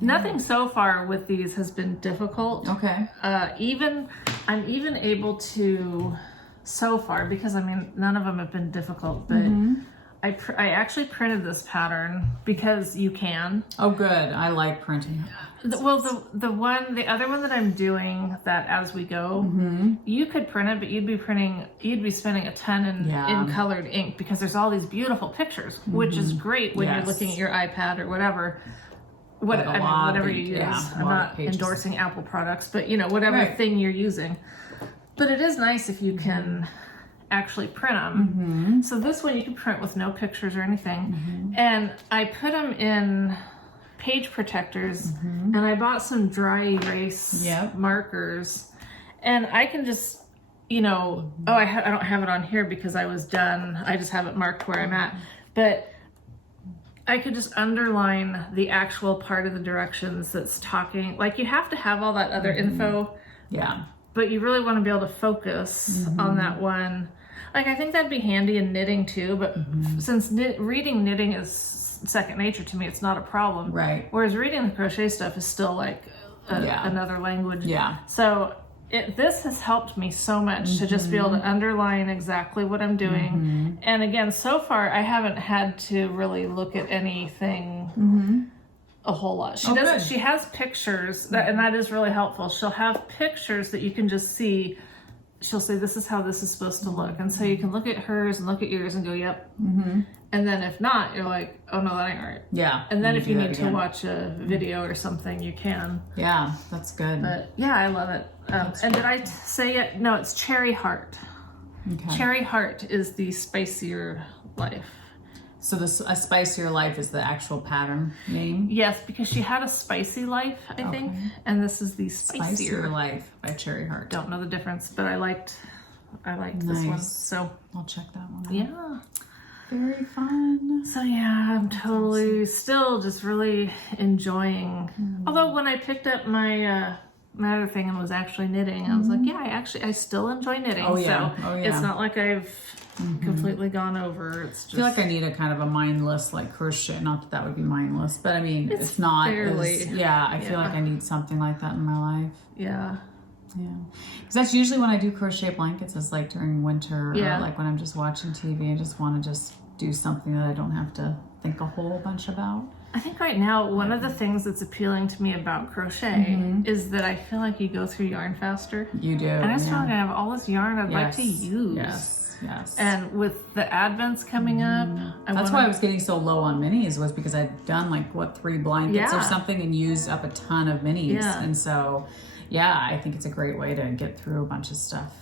nothing so far with these has been difficult. Okay. I'm even able to, so far, because I mean, none of them have been difficult, but I actually printed this pattern because you can. Oh, good. I like printing. The other one that I'm doing, that as we go, you could print it, but you'd be spending a ton in colored ink because there's all these beautiful pictures, which is great when you're looking at your iPad or whatever. Whatever you use. Yeah, I'm not endorsing Apple products, but you know, whatever thing you're using. But it is nice if you can actually print them. So this one you can print with no pictures or anything. And I put them in page protectors, and I bought some dry erase markers, and I can just, you know, I don't have it on here because I was done. I just have it marked where I'm at, but I could just underline the actual part of the directions that's talking. Like, you have to have all that other info. Yeah. But you really want to be able to focus on that one. Like, I think that'd be handy in knitting too, but since reading knitting is second nature to me, it's not a problem. Right. Whereas reading the crochet stuff is still like another language. Yeah. So this has helped me so much to just be able to underline exactly what I'm doing. And again, so far I haven't had to really look at anything a whole lot. She has pictures and that is really helpful. She'll have pictures that you can just see. She'll say, this is how this is supposed to look. And so you can look at hers and look at yours and go, yep. And then if not, you're like, oh no, that ain't right. Yeah. And then if you need to watch a video or something, you can. Yeah, that's good. But yeah, I love it. And did I say it? No, it's Cherry Heart. Okay. Cherry Heart is the spicier life. So a spicier life is the actual pattern name? Yes, because she had a spicy life, I think. And this is the spicier life by Cherry Heart. Don't know the difference, but I liked this one. So I'll check that one out. yeah. Very fun. So yeah, I'm totally still just really enjoying. Although when I picked up my my other thing and was actually knitting, I was like, yeah, I still enjoy knitting. Oh yeah. So it's not like I've completely gone over. It's just, I feel like I need a kind of a mindless like crochet. Not that would be mindless, but I mean, it's not fairly, I feel like I need something like that in my life. Yeah. Yeah, because that's usually when I do crochet blankets is like during winter or like when I'm just watching TV. I just want to just do something that I don't have to think a whole bunch about. I think right now one of the things that's appealing to me about crochet is that I feel like you go through yarn faster. You do. And I just feel like I have all this yarn I'd like to use. Yes. And with the advents coming up, that's why I was getting so low on minis, was because I'd done like 3 blankets or something and used up a ton of minis. And so I think it's a great way to get through a bunch of stuff.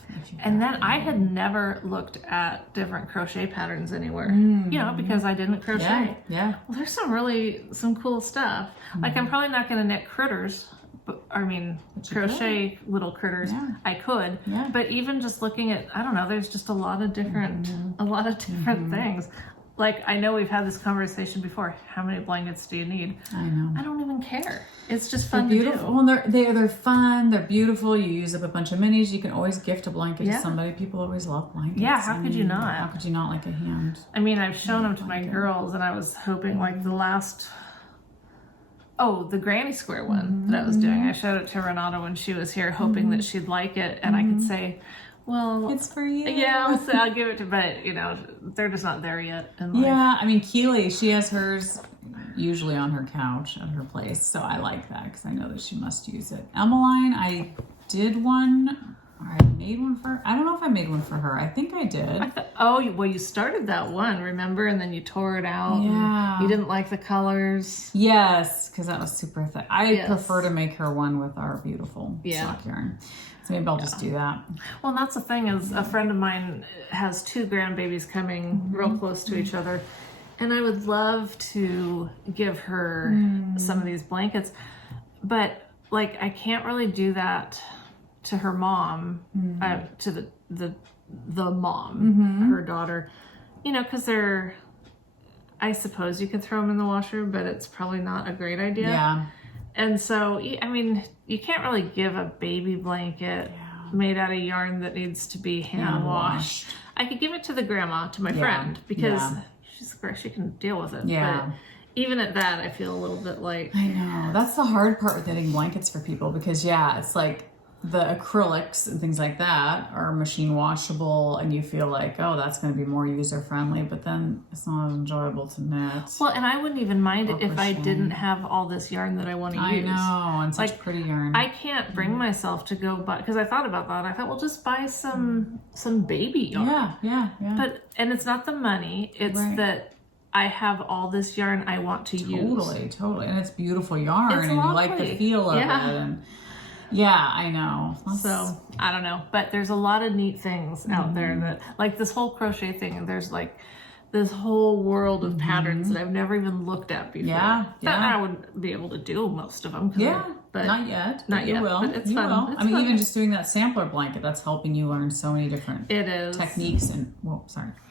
And then I had never looked at different crochet patterns anywhere, you know, because I didn't crochet. Yeah. Well, there's some cool stuff. Like, I'm probably not going to knit critters, but I mean, crochet little critters. I could, but even just looking at, I don't know, there's just a lot of different, things. Like, I know we've had this conversation before. How many blankets do you need? I know. I don't even care. It's just fun to do. Well, they're fun. They're beautiful. You use up a bunch of minis. You can always gift a blanket to somebody. People always love blankets. Yeah, how could you not? How could you not like a hand? I mean, I've shown them to my girls, and I was hoping like the last Oh, the granny square one that I was doing. I showed it to Renata when she was here, hoping that she'd like it, and I could say, well, It's for you. yeah, I'll give it to, but, you know, they're just not there yet in life. Yeah, I mean, Keely, she has hers usually on her couch at her place, so I like that because I know that she must use it. Emmeline, I did one. I made one for her. I don't know if I made one for her. I think I did. Oh, well, you started that one, remember? And then you tore it out. Yeah. You didn't like the colors. Yes, because that was super thick. I Yes. prefer to make her one with our beautiful sock yarn. So maybe I'll just do that. Well, and that's the thing is a friend of mine has 2 grandbabies coming real close to each other. And I would love to give her some of these blankets. But, like, I can't really do that to her mom, to the mom, her daughter, you know, because they're, I suppose you could throw them in the washer, but it's probably not a great idea. Yeah. And so, I mean, you can't really give a baby blanket made out of yarn that needs to be hand washed. I could give it to the grandma, to my friend, because she's she can deal with it. Yeah. But even at that, I feel a little bit like, I know. That's the hard part with knitting blankets for people because, it's like the acrylics and things like that are machine washable and you feel like, oh, that's going to be more user friendly, but then it's not as enjoyable to knit. well, and I wouldn't even mind it if I crochet. didn't have all this yarn that I want to I use. know, and such Like, pretty yarn. I can't bring myself to go buy, because I thought about that. I thought, well, just buy some baby yarn. Yeah. But, and it's not the money, it's that I have all this yarn I want to use. Totally. And it's beautiful yarn It's and you like lovely. the feel of Yeah. it. And yeah, I know. So, I don't know. But there's a lot of neat things out there that, like this whole crochet thing, there's like this whole world of patterns that I've never even looked at before. Yeah. That I would be able to do most of them. But not yet. Not you yet, will. but it's you fun. will. It's I mean, fun. even just doing that sampler blanket, that's helping you learn so many different It is. techniques and,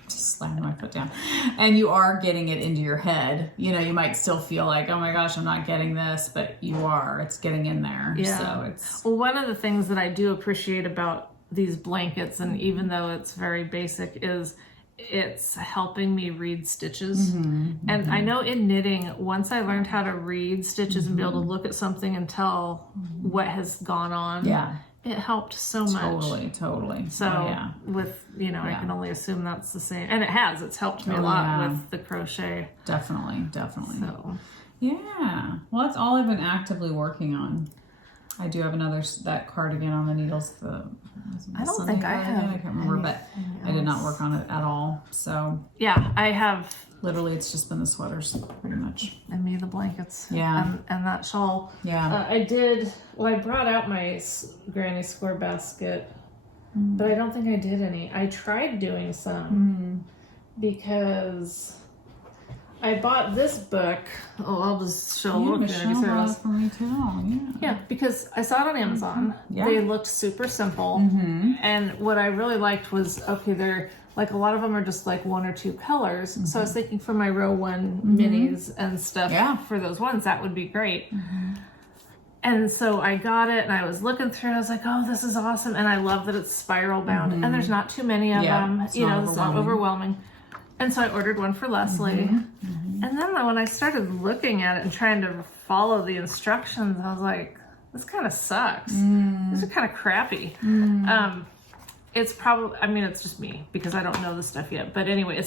just slammed my foot down. And you are getting it into your head. You know, you might still feel like, oh my gosh, I'm not getting this, but you are. It's getting in there. Yeah. So it's... Well, one of the things that I do appreciate about these blankets, and even though it's very basic, is it's helping me read stitches. And I know in knitting, once I learned how to read stitches and be able to look at something and tell what has gone on, it helped so much. Totally. So with, I can only assume that's the same. And it has. It's helped me a lot with the crochet. Definitely. So. Yeah. Well, that's all I've been actively working on. I do have that cardigan on the needles. I don't think I have. I can't remember, but I did not work on it at all. So yeah, I have. Literally, it's just been the sweaters, pretty much. And me, the blankets. Yeah. And that shawl. Yeah. I brought out my granny square basket, but I don't think I did any. I tried doing some because I bought this book. Oh, I'll just show a little bit. Michelle bought it for me too. Yeah, because I saw it on Amazon. Yeah. They looked super simple. And what I really liked was, they're like a lot of them are just like 1 or 2 colors. So I was thinking for my row 1 minis and stuff for those ones, that would be great. And so I got it and I was looking through and I was like, oh, this is awesome. And I love that it's spiral bound and there's not too many of them. It's not overwhelming. And so I ordered one for Leslie. And then when I started looking at it and trying to follow the instructions, I was like, this kind of sucks. These are kind of crappy. It's probably, it's just me because I don't know the stuff yet. But anyway,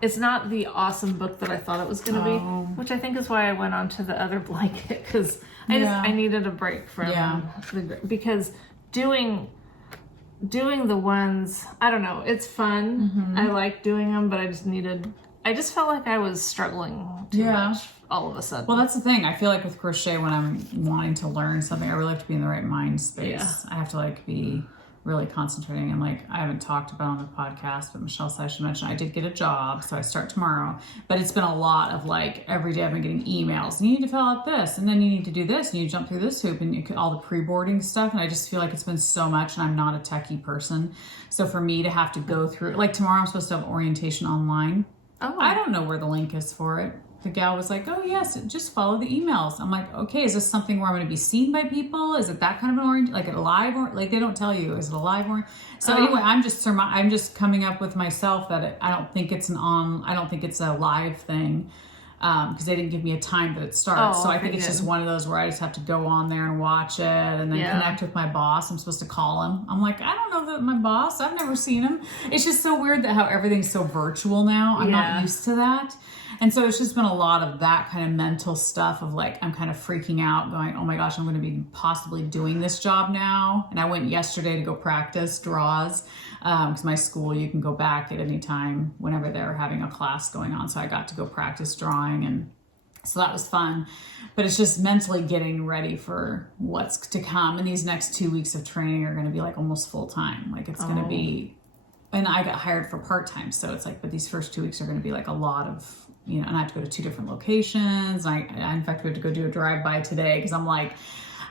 it's not the awesome book that I thought it was going to be, which I think is why I went on to the other blanket because I needed a break from because doing the ones, I don't know, it's fun. I like doing them, but I just felt like I was struggling too much all of a sudden. Well, that's the thing. I feel like with crochet, when I'm wanting to learn something, I really have to be in the right mind space. I have to be really concentrating. And I haven't talked about on the podcast, but Michelle said I should mention I did get a job, so I start tomorrow. But it's been a lot of every day I've been getting emails. You need to fill out this, and then you need to do this, and you jump through this hoop, and all the pre-boarding stuff. And I just feel like it's been so much, and I'm not a techie person. So for me to have to go through, tomorrow I'm supposed to have orientation online. Oh. I don't know where the link is for it. The gal was like, oh yes, just follow the emails. I'm like, okay, is this something where I'm going to be seen by people? Is it that kind of an a live or they don't tell you, is it a live or so anyway, I'm just coming up with myself that I don't think it's a live thing. because they didn't give me a time that it starts. So I think it's just one of those where I just have to go on there and watch it and then connect with my boss. I'm supposed to call him. I'm like, I don't know that my boss. I've never seen him. It's just so weird that how everything's so virtual now. I'm not used to that. And so it's just been a lot of that kind of mental stuff of like, I'm kind of freaking out going, oh my gosh, I'm going to be possibly doing this job now. And I went yesterday to go practice draws because my school, you can go back at any time whenever they're having a class going on. So I got to go practice drawing, and so that was fun. But it's just mentally getting ready for what's to come. And these next 2 weeks of training are going to be like almost full time. Like it's going to be, and I got hired for part-time. So it's like, but these first 2 weeks are going to be like a lot of, you know, and I have to go to 2 different locations. I in fact, we have to go do a drive-by today because I'm like,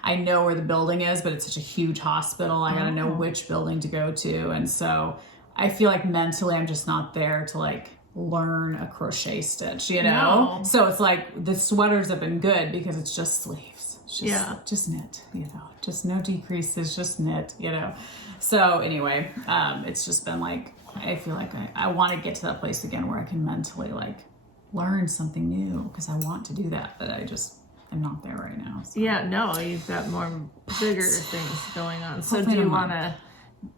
I know where the building is, but it's such a huge hospital. I got to know which building to go to. And so I feel like mentally I'm just not there to like learn a crochet stitch, you know? So it's like the sweaters have been good because it's just sleeves. It's just, just knit, you know, just no decreases, just knit, you know? So anyway, it's just been like, I feel like I want to get to that place again where I can mentally like learn something new because I want to do that, but I'm not there right now. So. Yeah, no, you've got more bigger things going on. So do you want to,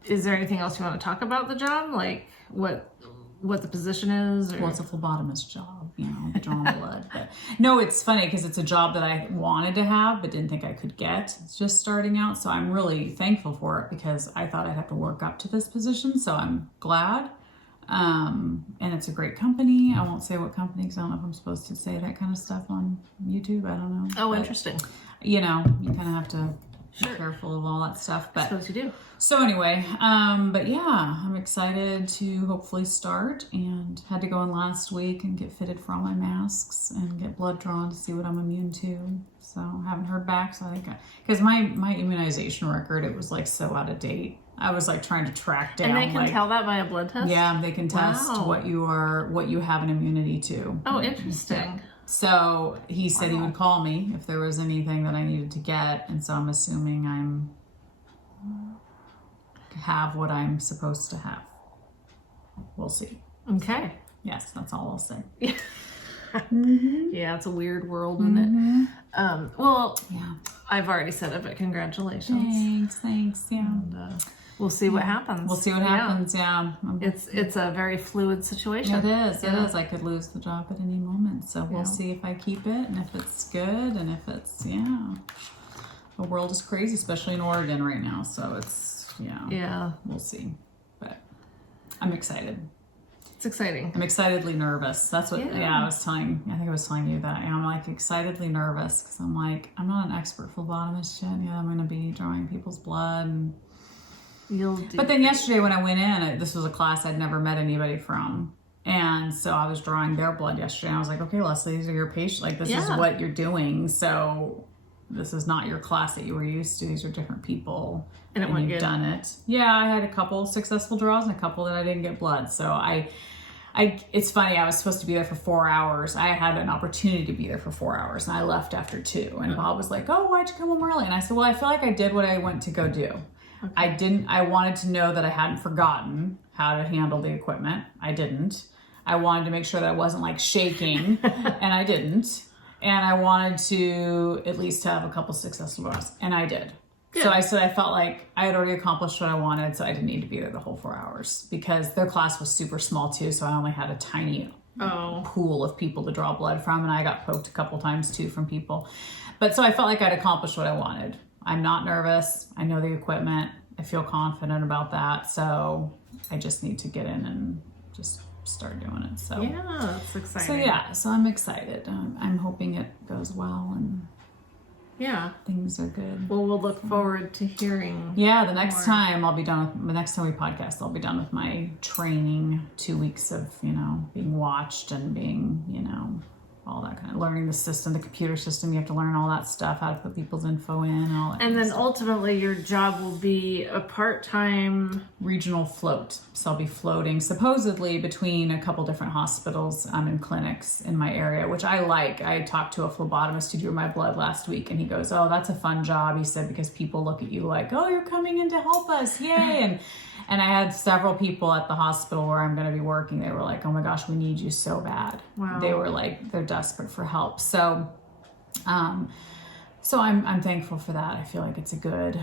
is there anything else you want to talk about the job? Like what the position is? Or? Well, it's a phlebotomist job, you know, drawing blood. But no, it's funny because it's a job that I wanted to have but didn't think I could get. It's just starting out. So I'm really thankful for it because I thought I'd have to work up to this position. So I'm glad. And it's a great company. I won't say what company because I don't know if I'm supposed to say that kind of stuff on YouTube. I don't know. Oh, but, interesting. You know, you kind of have to be careful of all that stuff. But I suppose you do. So anyway, but yeah, I'm excited to hopefully start, and had to go in last week and get fitted for all my masks and get blood drawn to see what I'm immune to. So I haven't heard back. So I think because my immunization record, it was like so out of date. I was like trying to track down. And they can tell that by a blood test? Yeah, they can test what you have an immunity to. Oh, interesting. So he said he would call me if there was anything that I needed to get, and so I'm assuming I'm have what I'm supposed to have. We'll see. Okay. Yes, that's all I'll say. Yeah, it's a weird world, isn't it? Well, yeah. I've already said it, but congratulations. Thanks. Yeah. And, we'll see what happens. We'll see what happens. Yeah. It's a very fluid situation. It is. It is. I could lose the job at any moment. So we'll see if I keep it and if it's good and if it's the world is crazy, especially in Oregon right now. So it's we'll see. But I'm excited. It's exciting. I'm excitedly nervous. That's what, I was telling you that. I'm like excitedly nervous because I'm like, I'm not an expert phlebotomist yet. Yeah, I'm going to be drawing people's blood. And but then yesterday when I went in, this was a class I'd never met anybody from. And so I was drawing their blood yesterday. And I was like, okay, Leslie, these are your patients. Like, this is what you're doing. So this is not your class that you were used to. These are different people. And it went good. Done it. Yeah, I had a couple successful draws and a couple that I didn't get blood. So it's funny. I was supposed to be there for 4 hours. I had an opportunity to be there for 4 hours, and I left after 2. And Bob was like, "Oh, why'd you come home early?" And I said, "Well, I feel like I did what I went to go do. Okay. I wanted to know that I hadn't forgotten how to handle the equipment. I didn't. I wanted to make sure that I wasn't like shaking, and I didn't. And I wanted to at least have a couple successful draws, and I did." Good. So I said I felt like I had already accomplished what I wanted, so I didn't need to be there the whole 4 hours because their class was super small too, so I only had a tiny pool of people to draw blood from, and I got poked a couple times too from people. But so I felt like I'd accomplished what I wanted. I'm not nervous. I know the equipment. I feel confident about that, so I just need to get in and just start doing it. So yeah, that's exciting. So I'm excited. I'm hoping it goes well and things are good. Well, we'll look forward to hearing. Yeah, the next time we podcast, I'll be done with my training. 2 weeks of being watched and being all that kind of learning the system, the computer system. You have to learn all that stuff, how to put people's info in, and all that. And then ultimately, your job will be a part-time regional float. So I'll be floating supposedly between a couple different hospitals and clinics in my area, which I like. I talked to a phlebotomist who drew my blood last week, and he goes, "Oh, that's a fun job." He said, because people look at you like, "Oh, you're coming in to help us, yay!" And I had several people at the hospital where I'm going to be working. They were like, oh my gosh, we need you so bad. Wow. They were like, they're desperate for help. So, so I'm thankful for that. I feel like it's a good,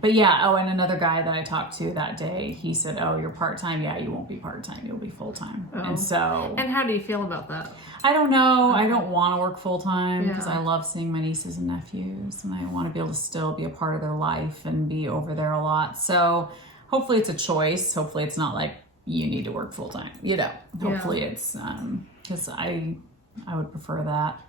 but yeah. Oh, and another guy that I talked to that day, he said, oh, you're part-time. Yeah, you won't be part-time. You'll be full-time. Oh. And so. And how do you feel about that? I don't know. I don't want to work full-time because Yeah. I love seeing my nieces and nephews, and I want to be able to still be a part of their life and be over there a lot. So hopefully it's a choice. Hopefully it's not like you need to work full-time, you know. Hopefully it's, because I would prefer that.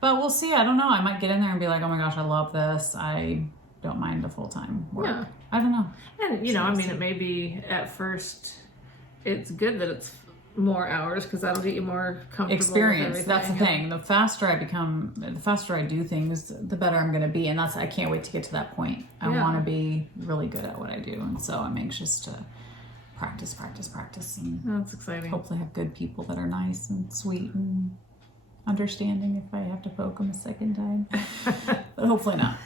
But we'll see. I don't know. I might get in there and be like, oh my gosh, I love this. I don't mind the full-time work. Yeah. I don't know. And, you know, I mean, it may be at first, it's good that it's more hours because that'll get you more comfortable Experience. with That's the everything. thing. The faster I do things, the better I'm going to be. And I can't wait to get to that point. I want to be really good at what I do. And so I'm anxious to practice. And That's exciting. hopefully have good people that are nice and sweet and understanding if I have to poke them a second time. But hopefully not.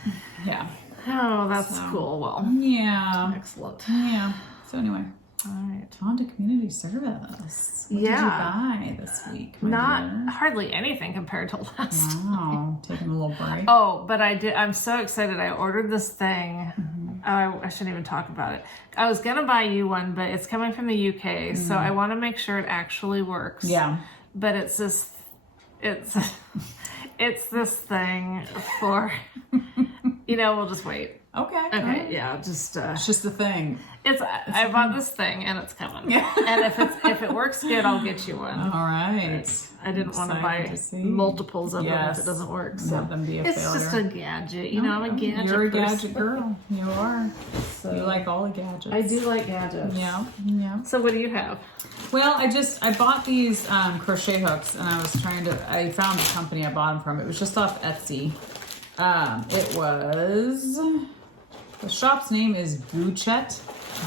Yeah. Oh, that's So. cool. Well, Yeah. excellent. Yeah. So anyway, All right. on to community service. What did you Yeah. buy this week? my Not dear? hardly anything compared to last. Wow. Taking a little break. Oh, but I did. I'm so excited. I ordered this thing. I shouldn't even talk about it. I was gonna buy you one, but it's coming from the UK, so I want to make sure it actually works. Yeah. But it's this. It's this thing for. You know, we'll just wait. Okay. Okay. Yeah. Just. It's just the thing. I bought this thing and it's coming. Yeah. And if it works good, I'll get you one. All right. I didn't want to Excited buy to see. multiples of them Yes. if it doesn't work. And So have them be a it's failure. just a gadget. You know, I'm a gadget You're a person. gadget girl. You are. So You like all the gadgets. I do like gadgets. Yeah. Yeah. So what do you have? Well, I bought these crochet hooks, and I found the company I bought them from. It was just off Etsy. The shop's name is Guchet,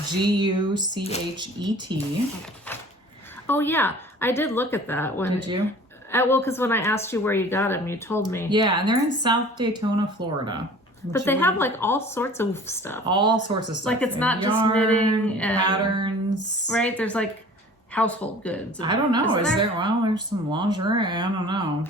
Guchet. Oh yeah, I did look at that when. Did you? Well, because when I asked you where you got them, you told me. Yeah, and they're in South Daytona, Florida. But they have like all sorts of stuff. all sorts of stuff. Like, it's in not just yarn, knitting and- patterns. Right? There's like household goods. I don't know. Isn't Well, there's some lingerie. I don't know.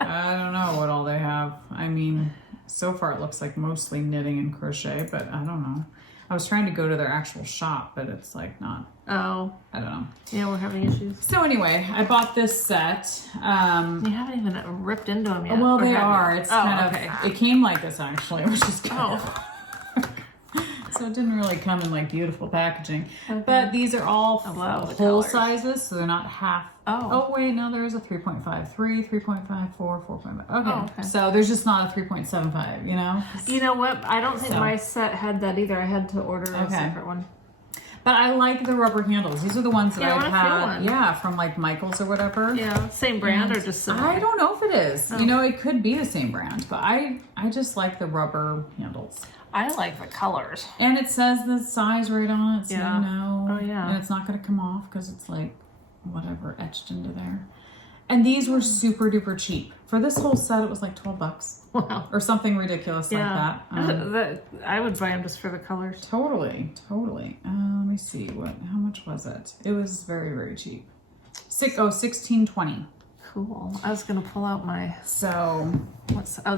I don't know what all they have. I mean, so far it looks like mostly knitting and crochet, but I don't know. I was trying to go to their actual shop, but it's like not. Oh, I don't know. yeah, we're having issues. So anyway, I bought this set. You haven't even ripped into them yet. Well, or they have you? are. It's Oh, kind okay. of. It came like this actually, which is good. Oh. So it didn't really come in like beautiful packaging. But these are all love the whole colors. sizes, so they're not half. Oh. Oh wait, no, there is a 3.5, 3, 3.5, 4, 4.5. Okay. Oh, okay. So there's just not a 3.75, you know? You know what? I don't think So. my set had that either. I had to order a Okay. separate one. But I like the rubber handles. These are the ones that Yeah, I I've wanna feel had. one. Yeah, from like Michael's or whatever. Yeah, same brand or just similar? I don't know if it is. You know, it could be the same brand, but I just like the rubber handles. I like the colors. And it says the size right on it, so Yeah. you know. Oh, yeah. And it's not going to come off because it's like whatever etched into there. And these were super duper cheap. For this whole set, it was like $12 Wow. or something ridiculous Yeah. like that. I would buy them just for the colors. Totally. Let me see how much was it? It was very, very cheap. $16.20. Cool. I was gonna pull out my So,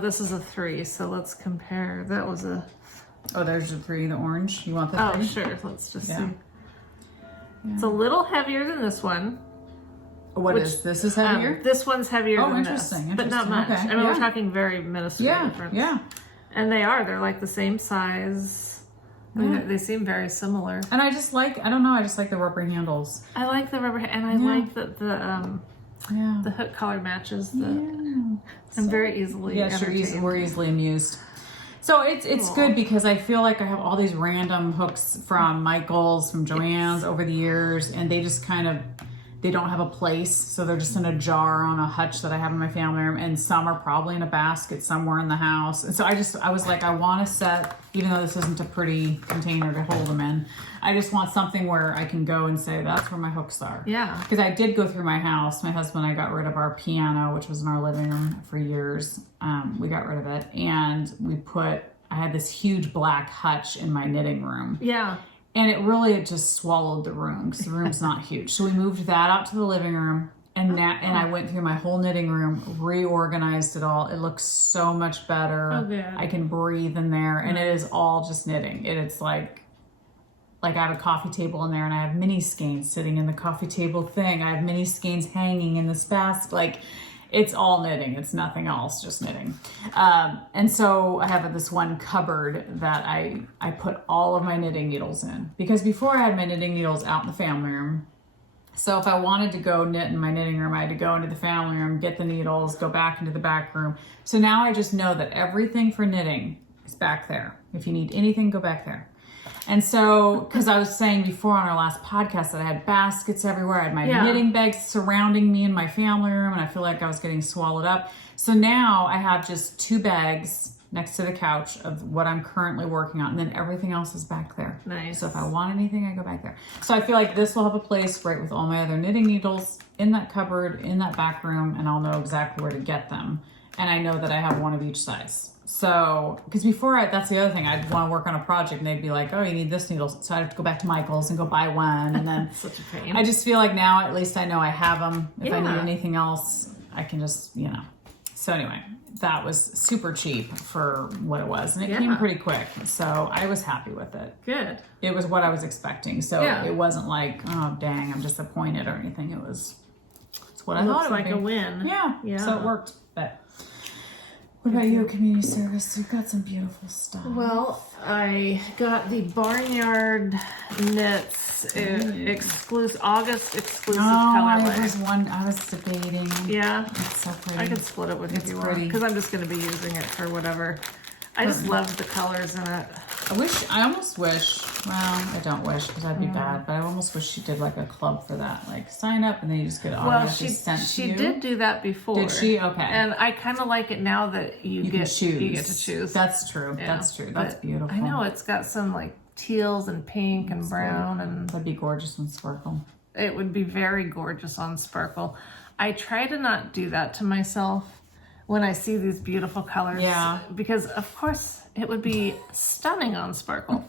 this is a 3, so let's compare. That was a there's the 3, the orange. You want the 3? sure. Let's just Yeah. see. It's a little heavier than this one. This is heavier? This one's heavier than interesting, this, but not much. interesting. Okay, I mean, yeah. we're talking very minuscule difference. Yeah. And they're like the same size. I mean, they seem very similar. And I just like the rubber handles. I like the rubber, and I like that the hook color matches. I'm very easily entertained. We're easily amused. So it's good because I feel like I have all these random hooks from Michael's, from Joann's over the years, and they just kind of, they don't have a place, so they're just in a jar on a hutch that I have in my family room, and some are probably in a basket somewhere in the house. And so I was like, I want to set, even though this isn't a pretty container to hold them in, I just want something where I can go and say, that's where my hooks are. Yeah. Because I did go through my house. My husband and I got rid of our piano, which was in our living room for years. We got rid of it, and I had this huge black hutch in my knitting room. Yeah. And it just swallowed the room because the room's not huge. So we moved that out to the living room. And I went through my whole knitting room, reorganized it all. It looks so much better. Oh, good. I can breathe in there, and it is all just knitting. It's like I have a coffee table in there, and I have mini skeins sitting in the coffee table thing. I have mini skeins hanging in this basket. Like, it's all knitting. It's nothing else, just knitting. And so I have this one cupboard that I put all of my knitting needles in, because before I had my knitting needles out in the family room. So if I wanted to go knit in my knitting room, I had to go into the family room, get the needles, go back into the back room. So now I just know that everything for knitting is back there. If you need anything, go back there. And so, because I was saying before on our last podcast that I had baskets everywhere. I had my knitting bags surrounding me in my family room, and I feel like I was getting swallowed up. So now I have just 2 bags next to the couch of what I'm currently working on, and then everything else is back there. Nice. So if I want anything, I go back there. So I feel like this will have a place right with all my other knitting needles in that cupboard, in that back room, and I'll know exactly where to get them. And I know that I have one of each size. So, because before, that's the other thing, I'd want to work on a project and they'd be like, oh, you need this needle. So I'd have to go back to Michael's and go buy one. And then Such a pain. I just feel like now at least I know I have them. If I Yeah. need anything else, I can just, So anyway, that was super cheap for what it was. And it came pretty quick. So I was happy with it. Good. It was what I was expecting. So Yeah. it wasn't like, oh, dang, I'm disappointed or anything. It's what I Looks thought it would like be. a win. Yeah. So it worked. But what about you, community service? You've got some beautiful stuff. Well, I got the Barnyard Knits August exclusive colorway. I was debating. Yeah, It's so pretty. I could split it with you if It's you want, pretty. because I'm just going to be using it for whatever. I just love the colors in it. I almost wish, well, I don't wish because that'd be bad, but I almost wish she did like a club for that. Like sign up and then you just get automatically sent to she you. did do that before. Did she? Okay. And I kind of like it now that you can choose. You get to choose. That's true. Yeah. That's true. That's But beautiful. I know it's got some like teals and pink and brown, and That'd be gorgeous on Sparkle. it would be very gorgeous on Sparkle. I try to not do that to myself when I see these beautiful colors. Yeah. Because of course it would be stunning on Sparkle.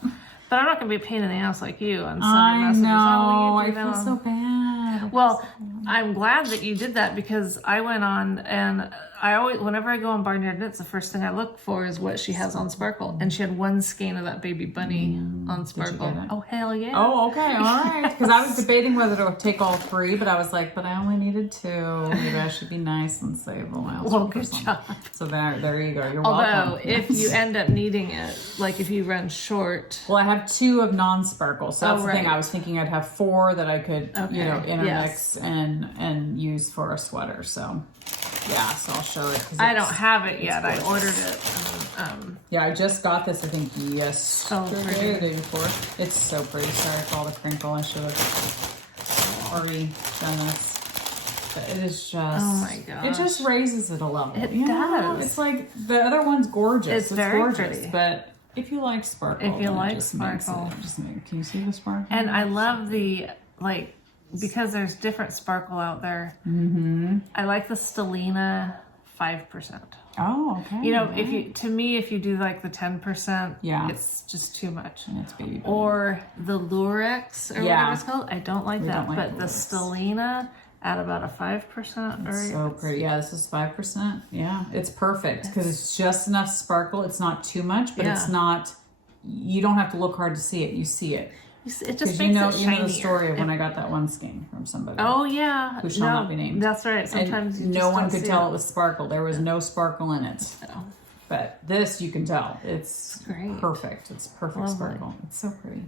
But I'm not going to be a pain in the ass like you and sending I messages. know. Oh, will I you do feel that? so bad. Well, I'm glad that you did that, because I went on and I always, whenever I go on Barnyard Knits, the first thing I look for is what she has on Sparkle. And she had one skein of that baby bunny on Sparkle. get it? Oh, hell yeah. Oh, okay, all right. Because I was debating whether to take all 3, but I was like, but I only needed 2. Maybe I should be nice and save the last Well, one for good something. job. So there you go. You're Although, welcome. if you end up needing it, like if you run short. Well, I have 2 of non-sparkle, so that's the thing. right. I was thinking I'd have 4 that I could, intermix yes. and use for a sweater. So, yeah, so I'll show it. 'cause I it's- don't have it yet. I gorgeous. ordered it. Yeah, I just got this, I think, yesterday, pretty. the day before. It's so pretty. Sorry for all the crinkle. I should have already done this. But it is just... Oh my It gosh. just raises it a level. It you know? does. It's like, the other one's gorgeous. It's very gorgeous. pretty. But if you like sparkle... If you then it like just makes sparkle. can you see the sparkle? And I love the, like, because there's different Sparkle out there. Mm-hmm. I like the Stellina 5%. Oh, okay. You know, if you do like the 10%, Yeah. it's just too much. And it's baby bunny. Or the Lurex or Yeah. whatever it's called. I don't like that. don't like But the Lurex. Stellina at about a 5%. It's so pretty. Yeah, this is 5%. Yeah, it's perfect because it's just enough sparkle. It's not too much, but it's Yeah. not. You don't have to look hard to see it. You see it It just because makes you know it shinier. the story of when I got that one skein from somebody. Oh yeah, Who shall not be named. That's right. And Sometimes you just no one don't could see tell it. it was sparkle. There was no sparkle in it. No. But this you can tell. It's Great. perfect. It's perfect Lovely. sparkle. It's so pretty.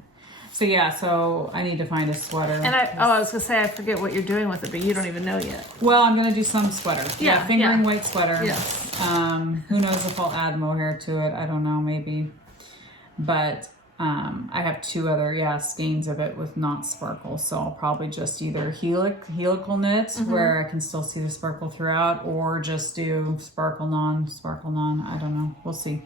So yeah, so I need to find a sweater. And I was gonna say I forget what you're doing with it, but you don't even know yet. Well, I'm gonna do some sweater. Yeah, fingering yeah. weight sweater. Yes. Who knows if I'll add mohair to it? I don't know, maybe. But I have 2 other skeins of it with not sparkle, so I'll probably just either helical knit Mm-hmm. where I can still see the sparkle throughout, or just do sparkle non. I don't know. We'll see.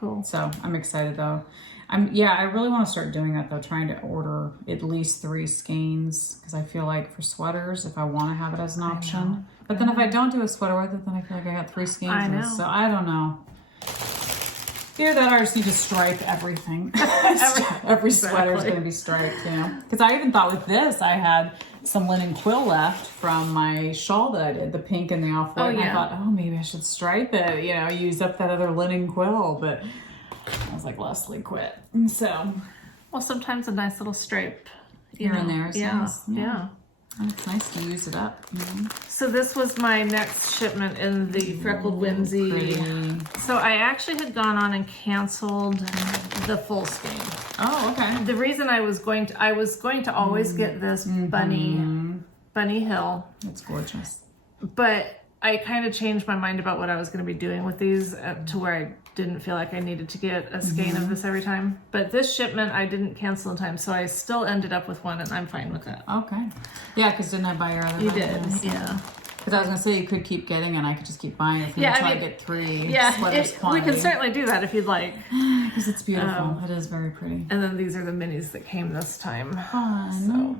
Cool. So I'm excited though. I really want to start doing that though, trying to order at least 3 skeins because I feel like for sweaters, if I want to have it as an option. But then if I don't do a sweater with it, then I feel like I got 3 skeins. I know. So I don't know. Either that or I just need to stripe everything. Every sweater is going to be striped, you know. Because I even thought with this, I had some linen quill left from my shawl that I did, the pink and the off-white. Oh, And I yeah. thought, oh, maybe I should stripe it, you know, use up that other linen quill. But I was like, Leslie, quit. And so Well, sometimes a nice little stripe. here and there is Yeah, nice. yeah. And it's nice to use it up. You know? So this was my next shipment in the Freckled Whimsy. Pretty. So I actually had gone on and canceled the full skein. Oh, okay. The reason I was going to always get this bunny hill, It's gorgeous. but I kind of changed my mind about what I was going to be doing with these to where I didn't feel like I needed to get a skein of this every time. But this shipment I didn't cancel in time, so I still ended up with one, and I'm fine with that. Okay. Yeah, because didn't I buy your other You bunnies? did, yeah. Because I was going to say you could keep getting it and I could just keep buying it for you Yeah, I until I mean, get 3 Yeah, sweaters we quantity. can certainly do that if you'd like. Because it's beautiful. It is very pretty. And then these are the minis that came this time. Fun. So,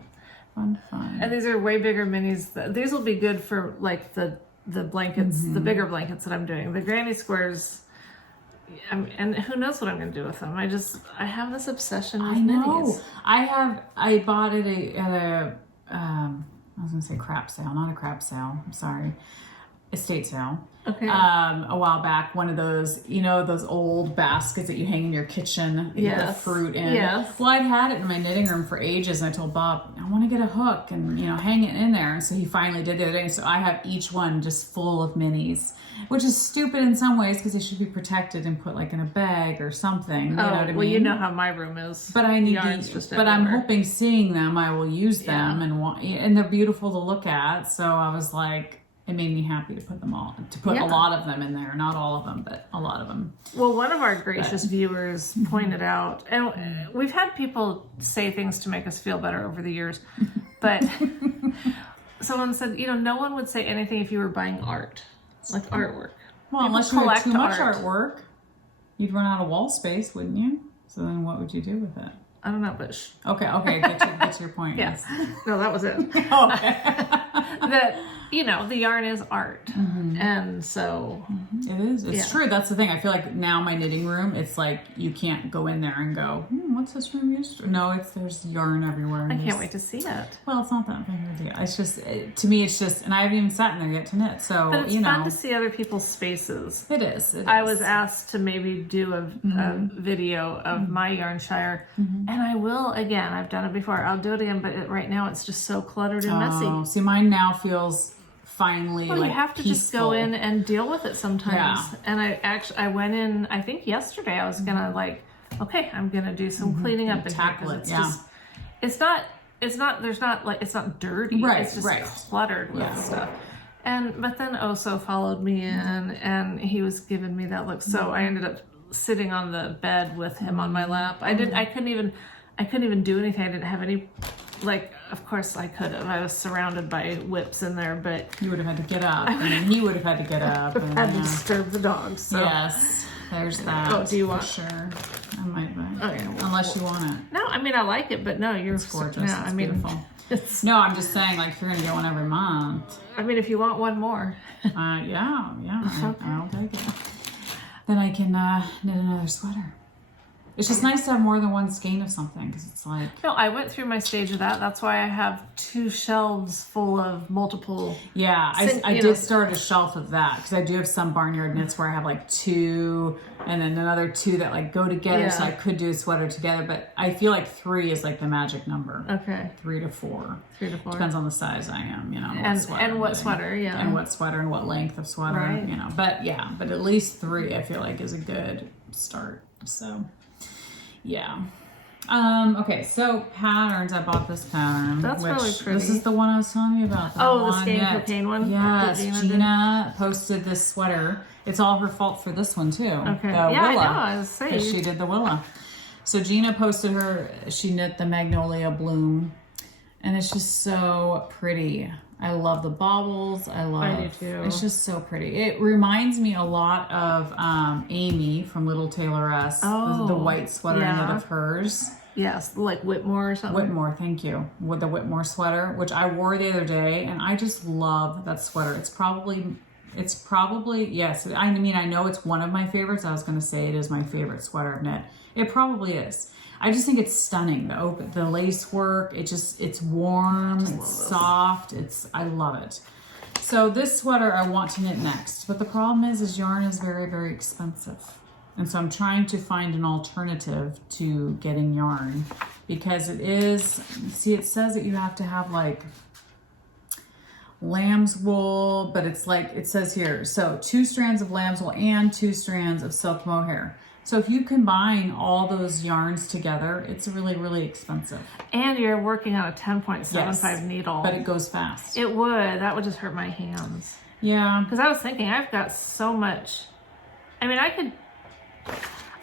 Fun. and these are way bigger minis. These will be good for like the blankets, the bigger blankets that I'm doing. The granny squares, and who knows what I'm going to do with them. I have this obsession with I know. minis. I bought it at a I was going to say crap sale, not a crap sale. I'm sorry. Estate sale. Okay. A while back, one of those, you know, those old baskets that you hang in your kitchen, you put Yes. fruit in. Yes. Well, I'd had it in my knitting room for ages, and I told Bob, I want to get a hook and, you know, hang it in there. And so he finally did the other day. So I have each one just full of minis, which is stupid in some ways because they should be protected and put like in a bag or something. You know what I mean? Well, you know how my room is. But I need Yarn's to, just but I'm everywhere. hoping seeing them, I will use them Yeah. and they're beautiful to look at. So I was like, it made me happy to put them all, to put Yeah. a lot of them in there. Not all of them, but a lot of them. Well, one of our gracious viewers pointed out, and we've had people say things to make us feel better over the years, but someone said, you know, no one would say anything if you were buying art, like artwork. Well, People unless you had collect too much art. artwork, you'd run out of wall space, wouldn't you? So then what would you do with it? I don't know, but Okay, get to your point. yes. No, that was it. Okay. That, you know, the yarn is art. And so, It is. It's Yeah. true. That's the thing. I feel like now my knitting room, it's like you can't go in there and go, what's this room used for? No, there's yarn everywhere. I can't wait to see it. Well, it's not that big of a deal. It's just, to me, it's just, and I haven't even sat in there yet to knit. So, But it's you know. fun to see other people's spaces. It is. I was asked to maybe do a video of my yarn shire, and I will again. I've done it before. I'll do it again, but right now it's just so cluttered and messy. Oh, see, mine now feels finally Well, like you have to just go peaceful. in and deal with it sometimes. Yeah. And I went in. I think yesterday I was gonna like, okay, I'm gonna do some cleaning up in here, Tackle 'cause it, it's yeah. just, it's not. There's not like it's not dirty. Right, It's just right. cluttered with Yeah. stuff. But then Oso followed me in, and he was giving me that look. So I ended up sitting on the bed with him on my lap. I couldn't even do anything. I didn't have any, like, of course I could have. I was surrounded by whips in there, but You would have had to get up, and then he would have had to get up. And, I had to disturb the dogs. So. Yes, there's that. Oh, do you want- For sure. I might buy it. Okay, well, Unless you want it. No, I mean I like it, but no, you're Gorgeous. No, It's I mean, beautiful. it's. No, I'm just saying, like, if you're going to get one every month, I mean, if you want one more, yeah, I'll take it. Then I can knit another sweater. It's just nice to have more than one skein of something, because it's like, no, I went through my stage of that. That's why I have 2 shelves full of multiple. yeah, I did start a shelf of that, because I do have some barnyard knits where I have like 2 and then another 2 that like go together, so Yeah. I could do a sweater together, but I feel like 3 is like the magic number. Okay, 3 to 4. 3 to 4. Depends on the size I am, you know. And what I'm sweater, knitting. yeah. And what sweater and what length of sweater, Right. you know. But yeah, but at least 3 I feel like is a good start. So yeah. Okay, so patterns. I bought this pattern. That's which, really pretty. This is the one I was telling you about. that Oh, the one. skein Yeah. cocaine one? Yes, that Gina Gina posted this sweater. It's all her fault for this one too. Okay. The Yeah, I Willa, know. I was saying. 'cause she did the Willa. So Gina posted she knit the Magnolia Bloom, and it's just so pretty. I love the baubles. I do too. It's just so pretty. It reminds me a lot of Amy from Little Tailoress. Oh, the white sweater I knit yeah. of hers. Yes, like Whitmore or something. Whitmore, thank you. With the Whitmore sweater, which I wore the other day, and I just love that sweater. It's probably It's probably, yes. I mean, I know it's one of my favorites. I was going to say it is my favorite sweater I've knit. It probably is. I just think it's stunning. The lace work, it's warm, it's soft. I love it. So this sweater I want to knit next. But the problem is yarn is very, very expensive. And so I'm trying to find an alternative to getting yarn because it is, see, it says that you have to have like lamb's wool, but it's like, it says here, so 2 strands of lamb's wool and 2 strands of silk mohair. So if you combine all those yarns together, it's really, really expensive. And you're working on a 10.75 Yes, needle. but it goes fast. It would. That would just hurt my hands. Yeah. Because I was thinking, I've got so much. I mean,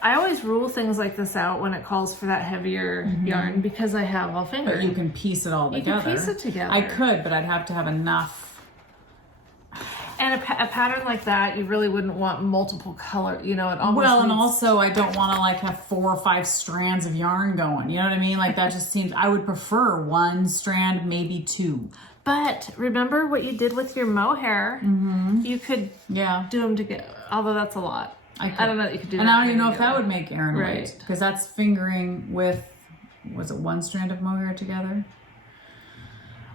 I always rule things like this out when it calls for that heavier yarn because I have all fingers. But you can piece it all together. You can piece it together. I could, but I'd have to have enough. And a pattern like that, you really wouldn't want multiple color, you know, it almost Well, and needs... also I don't want to like have 4 or 5 strands of yarn going. You know what I mean? Like that just seems, I would prefer 1 strand, maybe 2. But remember what you did with your mohair? You could do them together, although that's a lot. I don't know that you could do that. And I don't even know if that would make Aran Right. weight. Because that's fingering with, was it 1 strand of mohair together?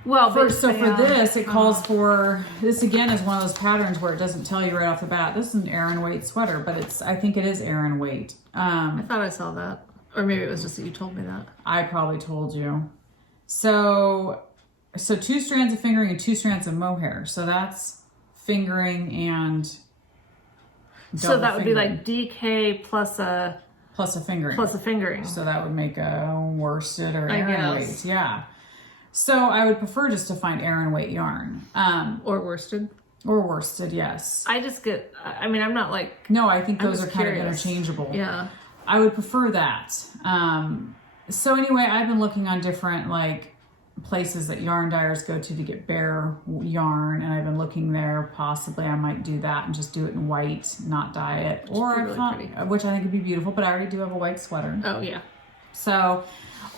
Well, for this, it calls for, this again is one of those patterns where it doesn't tell you right off the bat, this is an Aran weight sweater, but I think it is Aran weight. I thought I saw that. Or maybe it was just that you told me that. I probably told you. So 2 strands of fingering and 2 strands of mohair. So that's fingering and So that would fingering. be like DK plus a fingering. So that would make a worsted or Aran guess. weight. Yeah. So I would prefer just to find Aran weight yarn. Or worsted. Or worsted, yes. I just get, I mean, I'm not like... No, I think those are just kind of curious. interchangeable. Yeah. I would prefer that. So anyway, I've been looking on different like places that yarn dyers go to get bare yarn, and I've been looking there. Possibly I might do that and just do it in white, not dye it. Or really pretty. which I think would be beautiful, but I already do have a white sweater. Oh, yeah. So,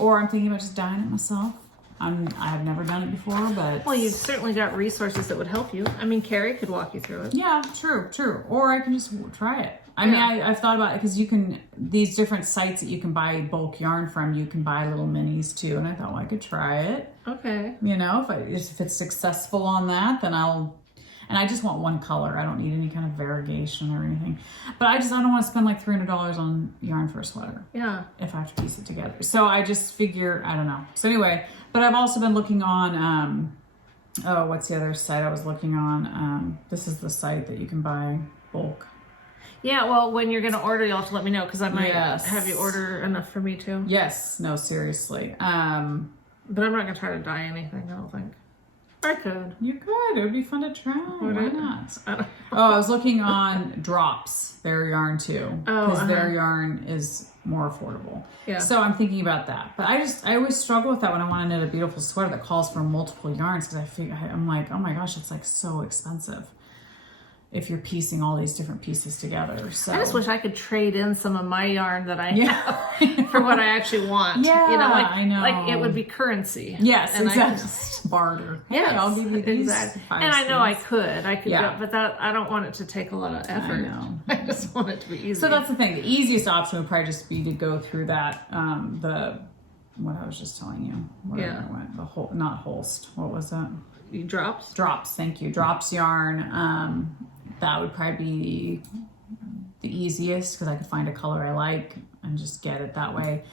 or I'm thinking about just dyeing it myself. I have never done it before, but... Well, you've certainly got resources that would help you. I mean, Carrie could walk you through it. Yeah, true. Or I can just try it. I mean, I've thought about it because you can, these different sites that you can buy bulk yarn from, you can buy little minis too. And I thought, well, I could try it. Okay. You know, if it's successful on that, then and I just want 1 color. I don't need any kind of variegation or anything. But I don't want to spend like $300 on yarn for a sweater. Yeah. If I have to piece it together. So I just figure, I don't know. So anyway, but I've also been looking on, what's the other site I was looking on? This is the site that you can buy bulk. Yeah, well, when you're going to order, you'll have to let me know because I might have you order enough for me too. Yes. No, seriously. But I'm not going to try to dye anything, I don't think. I could. You could. It would be fun to try. Why not? I don't know. I was looking on Drops, their yarn too. Oh, because their yarn is more affordable. Yeah. So I'm thinking about that. But I always struggle with that when I want to knit a beautiful sweater that calls for multiple yarns because I'm like, oh my gosh, it's like so expensive if you're piecing all these different pieces together. So I just wish I could trade in some of my yarn that I have for what I actually want. Yeah, you know, like, I know. Like it would be currency. Yes, and exactly. I could just barter. Yes, Hey, I'll give you these. Exactly. 5 And I know I strands. could Yeah. go, but that I don't want it to take a lot of effort. I know. I just want it to be easy. So that's the thing. The easiest option would probably just be to go through that, what I was just telling you. Whatever it went. The whole, not Holst. What was that? Drops. Drops. Thank you. Drops yarn. That would probably be the easiest because I could find a color I like and just get it that way.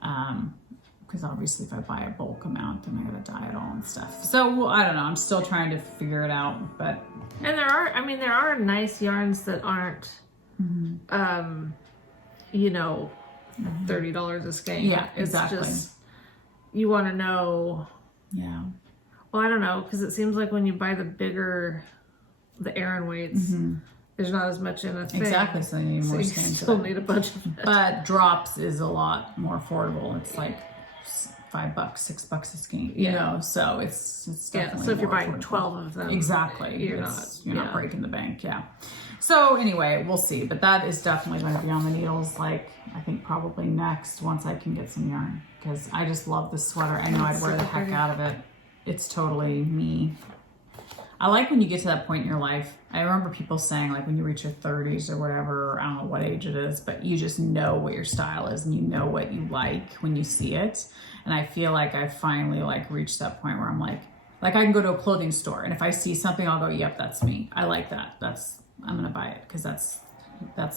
Because obviously if I buy a bulk amount, then I gotta dye it all and stuff. So I don't know. I'm still trying to figure it out, but. And there are nice yarns that aren't, you know, $30 a skein. Yeah, exactly. It's just, you want to know. Yeah. Well, I don't know, because it seems like when you buy the Aran weights, there's not as much in a thing. Exactly, so you need more you skeins. still need a bunch of it. But Drops is a lot more affordable. It's like $5, $6 a skein, you know, so it's definitely so if you're more buying affordable. 12 of them, exactly, you're you're not not breaking the bank, yeah. So anyway, we'll see, but that is definitely going to be on the needles, like I think probably next once I can get some yarn, because I just love this sweater. I know I'd wear the heck out of it. It's totally me. I like when you get to that point in your life. I remember people saying like when you reach your 30s or whatever, or I don't know what age it is, but you just know what your style is and you know what you like when you see it. And I feel like I finally like reached that point where I'm like I can go to a clothing store and if I see something, I'll go, yep, that's me. I like that. I'm gonna buy it because that's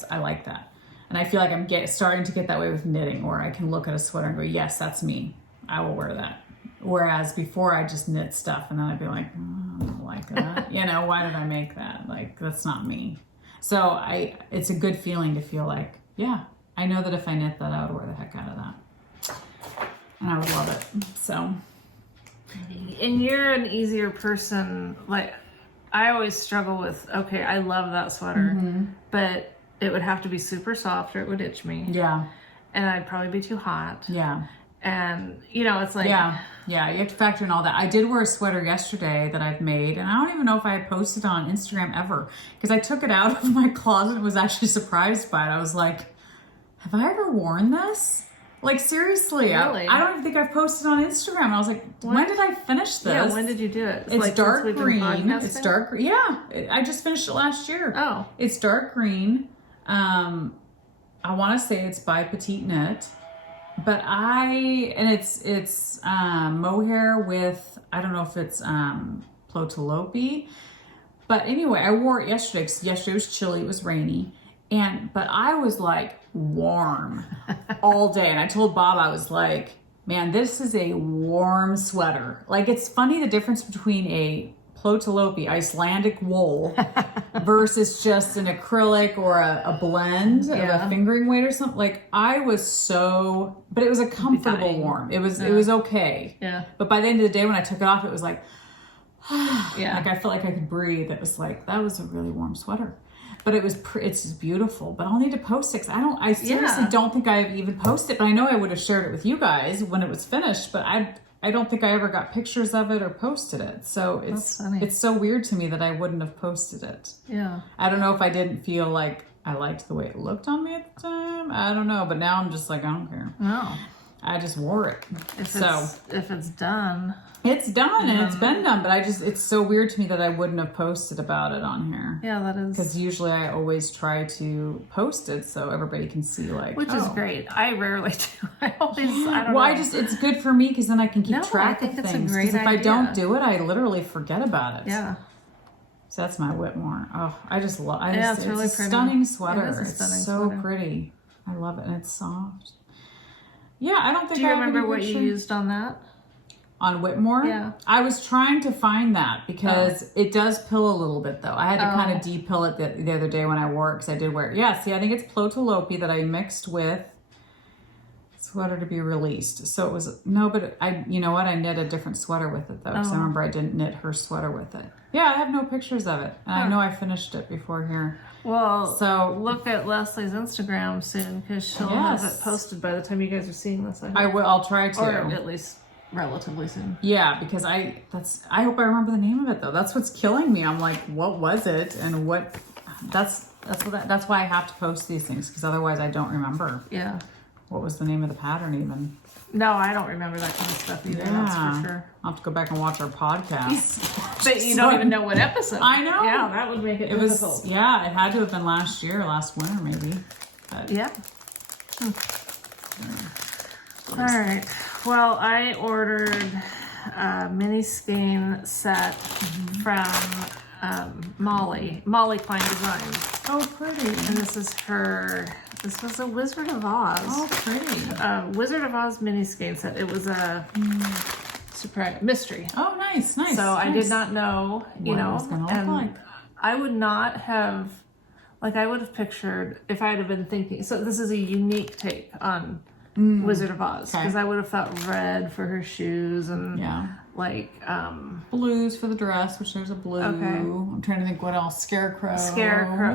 I like that. And I feel like I'm starting to get that way with knitting, where I can look at a sweater and go, yes, that's me. I will wear that. Whereas before I just knit stuff and then I'd be like, I don't like that. Why did I make that? Like, that's not me. So it's a good feeling to feel like, yeah, I know that if I knit that, I would wear the heck out of that. And I would love it. So. And you're an easier person. Like, I always struggle with, okay, I love that sweater, but it would have to be super soft or it would itch me. Yeah. And I'd probably be too hot. Yeah. And, it's like... Yeah, you have to factor in all that. I did wear a sweater yesterday that I've made, and I don't even know if I had posted it on Instagram ever, because I took it out of my closet and was actually surprised by it. I was like, have I ever worn this? Like, seriously, Really? I don't even think I've posted on Instagram. And I was like, when did I finish this? Yeah, when did you do it? It's like dark since we've been green. It's podcasting? dark green. Yeah, I just finished it last year. Oh. It's dark green. I want to say it's by Petite Knit. But it's mohair with, I don't know if it's plotalopi. But anyway, I wore it yesterday because yesterday was chilly, it was rainy. But I was like warm all day. And I told Bob, I was like, man, this is a warm sweater. Like, it's funny the difference between a plotalopi, Icelandic wool, versus just an acrylic or a blend of a fingering weight or something. Like, I was but it was a comfortable warm. It was okay. Yeah. But by the end of the day, when I took it off, it was like, yeah. like I felt like I could breathe. It was like, that was a really warm sweater. But it's just beautiful. But I'll need to post it. I seriously don't think I've even posted it. But I know I would have shared it with you guys when it was finished. But I don't think I ever got pictures of it or posted it. So it's so weird to me that I wouldn't have posted it. Yeah. I don't know if I didn't feel like I liked the way it looked on me at the time. I don't know. But now I'm just like, I don't care. No. I just wore it. If it's done. It's done and it's been done, but it's so weird to me that I wouldn't have posted about it on here. Yeah, that is. Because usually I always try to post it so everybody can see, like, which is great. I rarely do. I don't know. It's good for me because then I can keep track of it's things. Because if I don't do it, I literally forget about it. Yeah. So that's my Whitmore. Oh, I just love it. It's really a pretty. Stunning sweater. It is a stunning it's so sweater. pretty. I love it and it's soft. Yeah, I don't think Do you I have remember any what you picture. used on that? On Whitmore? Yeah. I was trying to find that because it does pill a little bit though. I had to kind of de-pill it the other day when I wore it because I did wear it. Yeah, see, I think it's plotalopi that I mixed with sweater to be released. So it was, but you know what? I knit a different sweater with it though because I remember I didn't knit her sweater with it. Yeah, I have no pictures of it. And I know I finished it before here. Well, so look at Leslie's Instagram soon because she'll have it posted by the time you guys are seeing this. I will. I'll try to. Or at least relatively soon. Yeah, because I hope I remember the name of it though. That's what's killing me. I'm like, what was it and what? That's why I have to post these things because otherwise I don't remember. Yeah. What was the name of the pattern even? No, I don't remember that kind of stuff either. That's for sure. I'll have to go back and watch our podcast. But you don't even know what episode. I know. Yeah, that would make it difficult. It had to have been last winter maybe. But yeah. All right. Well, I ordered a mini skein set from Molly Klein Designs. Oh, pretty. And this was a Wizard of Oz. Oh, pretty. Wizard of Oz mini skein set. It was a surprise mystery. Oh, nice. So I did not know, what it was gonna look like. I would not have, I would have pictured if I had been thinking. So this is a unique take on Wizard of Oz because I would have thought red for her shoes and blues for the dress, which there's a blue. Okay. I'm trying to think what else. Scarecrow.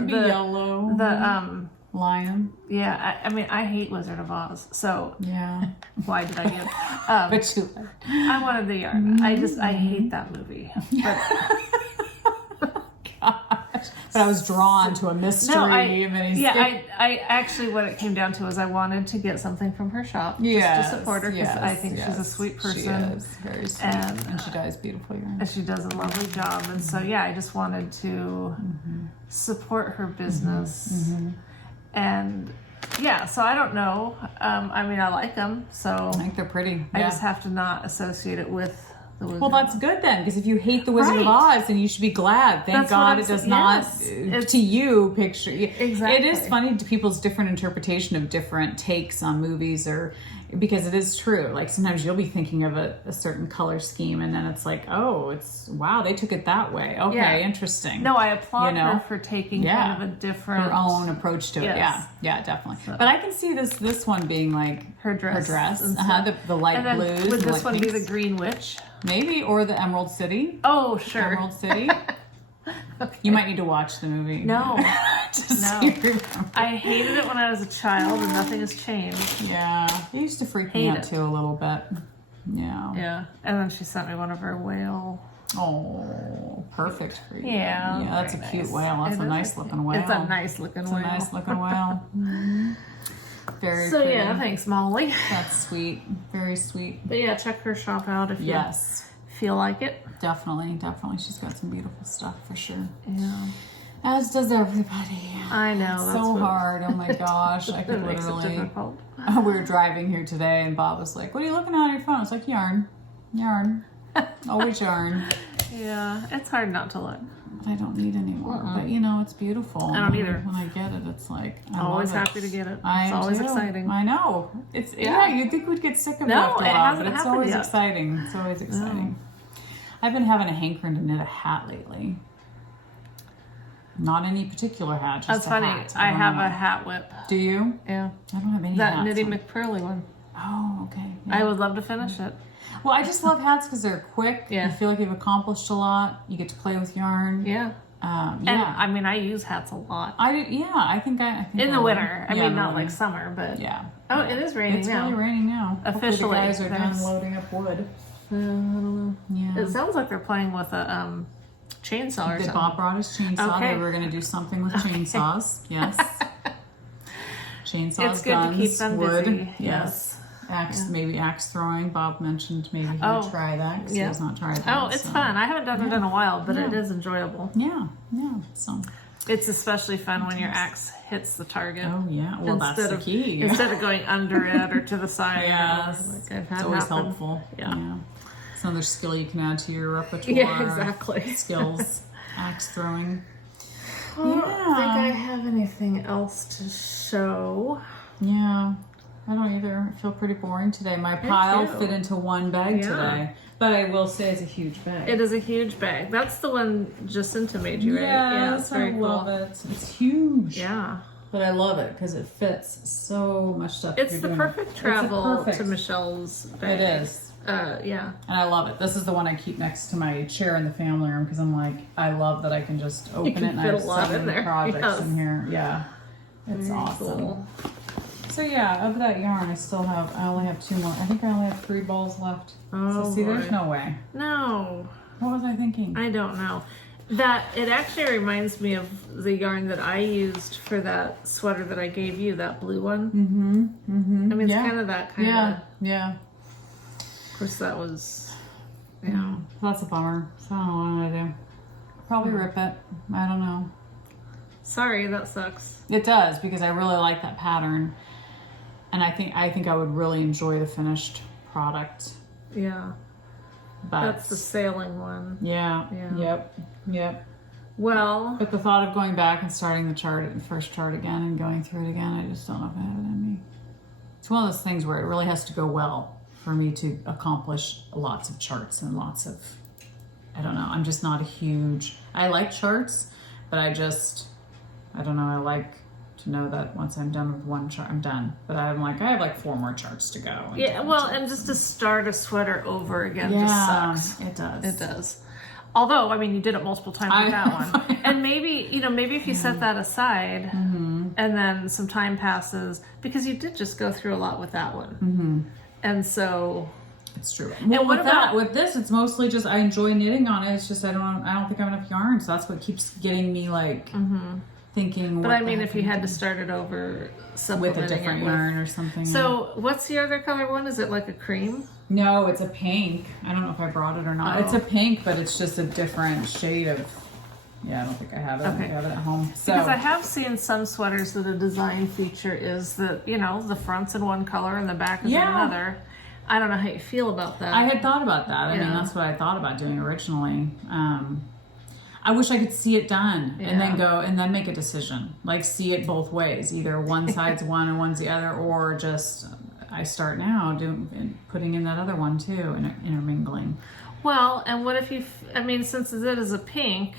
Maybe the yellow. The lion. Yeah, I mean I hate Wizard of Oz, so yeah. Why did I get? But you. I wanted the yarn. I hate that movie. But Gosh. But I was drawn to a mystery. I actually, what it came down to was I wanted to get something from her shop just to support her because I think she's a sweet person. She is very sweet, and she does beautiful earrings. And she does a lovely job, and so I just wanted to support her business, and so I don't know. I mean, I like them, so I think they're pretty. I just have to not associate it with. Well, that's good then, because if you hate the Wizard of Oz, then you should be glad. Thank God it does not, to you, picture. Exactly. It is funny to people's different interpretation of different takes on movies, or because it is true. Like sometimes you'll be thinking of a certain color scheme, and then it's like, oh, wow, they took it that way. Okay, interesting. No, I applaud her for taking kind of a different, her own approach to it. Yeah, definitely. So. But I can see this one being like her dress, the light and then blues. Would this one be the Green Witch? Maybe, or the Emerald City. Oh, sure. Emerald City. Okay. You might need to watch the movie. No. I hated it when I was a child, and nothing has changed. Yeah. It used to freak me out too a little bit. Yeah. Yeah. And then she sent me one of her whale. Oh, perfect for you. Yeah. Yeah, that's a cute whale. That's a nice looking whale. It's a nice looking whale. It's a nice looking whale. Very so pretty. Yeah, thanks, Molly. That's sweet. Very sweet. But yeah, check her shop out if you feel like it. Definitely. She's got some beautiful stuff for sure. Yeah. As does everybody. I know. It's so hard. Oh my gosh. I could literally. It difficult. We were driving here today, and Bob was like, "What are you looking at on your phone?" I was like, "Yarn. Always yarn." Yeah, it's hard not to look. I don't need any more, but it's beautiful. I don't either. When I get it, it's like I'm always happy to get it. It's always exciting. I know. It's you'd think we'd get sick of it after a while, but it's always exciting. It's always exciting. I've been having a hankering to knit a hat lately. Not any particular hat, just That's funny. Hat. I have a hat whip. Do you? Yeah. I don't have any that hats. Knitty McPurley one. Oh, okay. Yeah. I would love to finish it. Well, I just love hats because they're quick. Yeah. You feel like you've accomplished a lot. You get to play with yarn. Yeah. And I mean, I use hats a lot. I think in the winter. I mean, not like summer, but Oh, it is raining now. It's really raining now. Officially, the guys are done loading up wood. I don't know. Yeah. It sounds like they're playing with a chainsaw or something. Bob brought his chainsaw. Okay. They were going to do something with chainsaws. Yes. Chainsaws, it's good guns, to keep them wood. busy. Yes. Maybe axe throwing. Bob mentioned maybe he would try that because he has not tried that. Oh, it's fun. I haven't done it in a while, but it is enjoyable. Yeah. So it's especially fun when your axe hits the target. Oh yeah, well that's the key. Instead of going under it or to the side. Yes, it's always helpful. Yeah. It's another skill you can add to your repertoire. Yeah, exactly. Skills, axe throwing. I don't think I have anything else to show. Yeah. I don't either. I feel pretty boring today. My pile fit into one bag today. But I will say it's a huge bag. It is a huge bag. That's the one Jacinta made you, right? Yes, it's very cool. I love it. It's huge. Yeah. But I love it because it fits so much stuff. It's the perfect travel to Michelle's bag. It is. Yeah. And I love it. This is the one I keep next to my chair in the family room because I'm like, I love that I can just open it and I have 7 projects in here. Yeah. It's awesome. Cool. So yeah, of that yarn, I only have 2 more. I think I only have 3 balls left. Oh, so see, there's no way. No. What was I thinking? I don't know. That it actually reminds me of the yarn that I used for that sweater that I gave you, that blue one. I mean, it's kind of that kind of. Yeah. Of course, that was. That's a bummer. So I don't know what I'm gonna do. Probably rip it. I don't know. Sorry, that sucks. It does because I really like that pattern, and I think I would really enjoy the finished product. Yeah. But that's the sailing one. Yeah. Yep. Well, but the thought of going back and starting the first chart again and going through it again, I just don't know if I have it in me. It's one of those things where it really has to go well for me to accomplish lots of charts and lots of, I don't know, I'm just not a huge, I like charts, but I don't know, I like to know that once I'm done with one chart, I'm done. But I'm like, I have like 4 more charts to go. Yeah, well, and just to start a sweater over again just sucks. It does. It does. Although, I mean, you did it multiple times with that one. And maybe if you set that aside and then some time passes, because you did just go through a lot with that one. And so... It's true. Well, what about with this? It's mostly just I enjoy knitting on it. It's just I don't think I have enough yarn, so that's what keeps getting me like thinking. But what I the mean, heck if you am I had to doing? start it over, With a supplementing different it yarn or something. So, what's the other color one? Is it like a cream? No, it's a pink. I don't know if I brought it or not. It's a pink, but it's just a different shade of. Yeah, I don't think I have it. Okay. I have it at home. So Because I have seen some sweaters that a design feature is that, you know, the front's in one color and the back is in another. I don't know how you feel about that. I had thought about that. I mean, that's what I thought about doing originally. I wish I could see it done and then go and then make a decision. Like see it both ways. Either one side's one and one's the other, or just I start now putting in that other one too and intermingling. Well, and what if you? I mean, since it is a pink,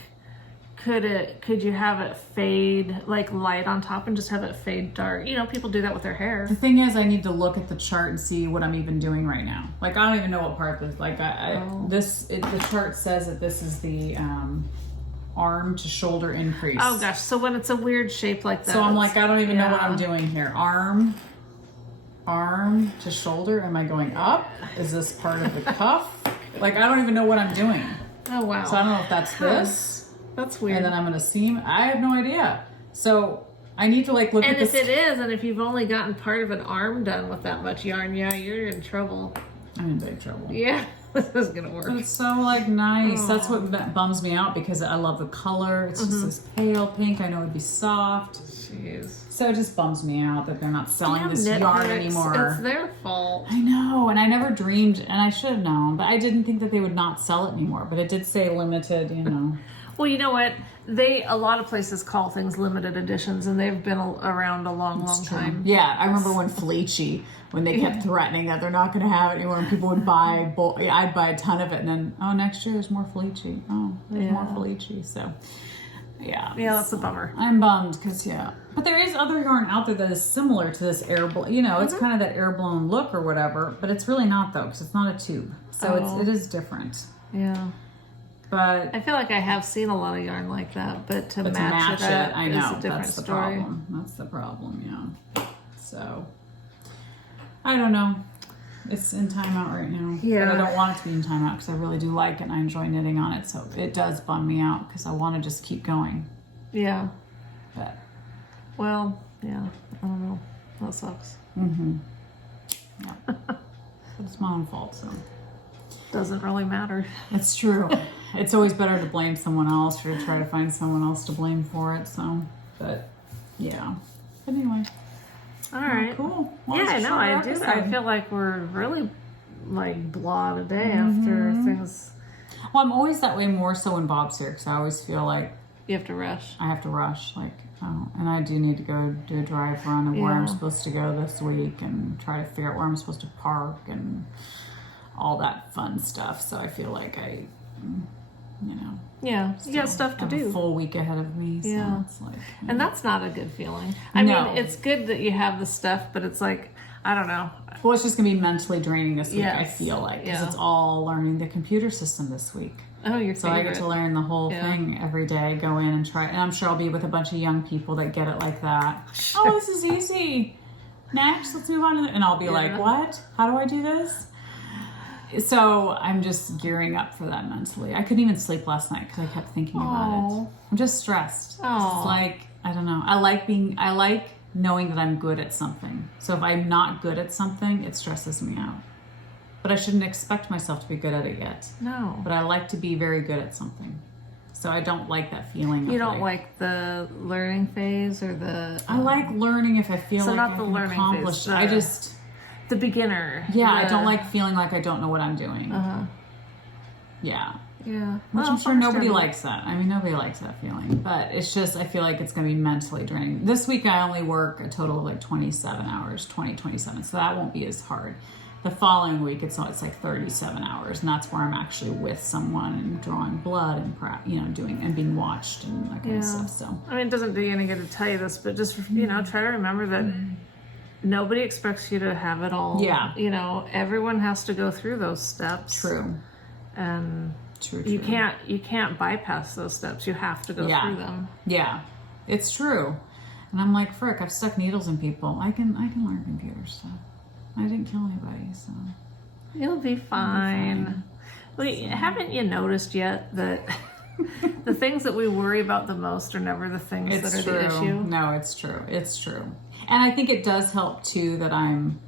could you have it fade like light on top and just have it fade dark? You know, people do that with their hair. The thing is, I need to look at the chart and see what I'm even doing right now. Like I don't even know what part this. Like the chart says that this is the arm to shoulder increase. Oh gosh! So when it's a weird shape like that, So I'm like, I don't even know what I'm doing here. Arm to shoulder. Am I going up? Is this part of the cuff? Like I don't even know what I'm doing. Oh wow! So I don't know if that's this. That's weird. And then I'm gonna seam. I have no idea. So I need to like look And at if this. it is, and if you've only gotten part of an arm done with that much yarn, yeah, you're in trouble. I'm in big trouble. Yeah, this is gonna work. But it's so like nice. That's what bums me out because I love the color. It's just this pale pink. I know it'd be soft. Jeez. So it just bums me out that they're not selling Damn this knit yarn hurts. anymore. It's their fault. I know, and I never dreamed, and I should have known, but I didn't think that they would not sell it anymore. But it did say limited, you know. Well, you know what? A lot of places call things limited editions, and they've been around a long time. Yeah, I remember when Felici, when they kept threatening that they're not going to have it anymore, and people would buy, I'd buy a ton of it, and then, next year there's more Felici. Oh, there's more Felici, so, yeah. Yeah, that's a bummer. I'm bummed, because, But there is other yarn out there that is similar to this air-blown, it's kind of that air-blown look or whatever, but it's really not, though, because it's not a tube. So it is different. Yeah. But I feel like I have seen a lot of yarn like that, but to match it up I know, is a different that's the story. problem. That's the problem, yeah. So, I don't know. It's in timeout right now. Yeah. But I don't want it to be in timeout because I really do like it and I enjoy knitting on it. So it does bum me out because I want to just keep going. Yeah. But Well, yeah. I don't know. That sucks. yeah. But it's my own fault, so. Doesn't really matter. It's true. It's always better to blame someone else or to try to find someone else to blame for it. So, but yeah. But anyway. All right. Cool. Well, Yeah, it's a I know. short I do. I episode. feel like we're really like blah today after things. Well, I'm always that way more so when Bob's here because I always feel like You have to rush. I have to rush. Like, and I do need to go do a drive run and where I'm Yeah. supposed to go this week and try to figure out where I'm supposed to park and all that fun stuff. So I feel like Yeah, you got stuff to have a do. full week ahead of me. So Yeah. it's like, And that's not a good feeling. I No. mean, it's good that you have the stuff, but it's like, I don't know. well, it's just gonna be mentally draining this week. I Yes. feel like because Yeah. it's all learning the computer system this week. Oh, your So favorite. I get to learn the whole Yeah. thing every day, go in and try. And I'm sure I'll be with a bunch of young people that get it like that. Oh, this is easy. Next, let's move on to the, and I'll be like, what? How do I do this? So I'm just gearing up for that mentally. I couldn't even sleep last night because I kept thinking about it. I'm just stressed. Aw. It's like, I don't know. I like knowing that I'm good at something. So if I'm not good at something, it stresses me out. But I shouldn't expect myself to be good at it yet. No. But I like to be very good at something. So I don't like that feeling. You of don't like the learning phase or the... I like learning if I feel So like not I the can learning accomplish phase, it. I just... the beginner. Yeah, I The- don't like feeling like I don't know what I'm doing. Uh-huh. Yeah. Yeah. Which Well, I'm sure nobody understandable. likes that. I mean, nobody likes that feeling. But it's just, I feel like it's going to be mentally draining. This week I only work a total of like 27 hours, 27. So that won't be as hard. The following week, it's like 37 hours. And that's where I'm actually with someone and drawing blood and, doing and being watched and that kind of stuff. So, I mean, it doesn't do you any good to tell you this, but just, try to remember that nobody expects you to have it all. Yeah. Everyone has to go through those steps. true. And True. you can't bypass those steps. You have to go through them. Yeah, it's true. And I'm like, frick, I've stuck needles in people. I can learn computer stuff. I didn't kill anybody, so. You'll be fine. Wait, haven't you noticed yet that the things that we worry about the most are never the things that are the issue? No, it's true. It's true. And I think it does help too that I'm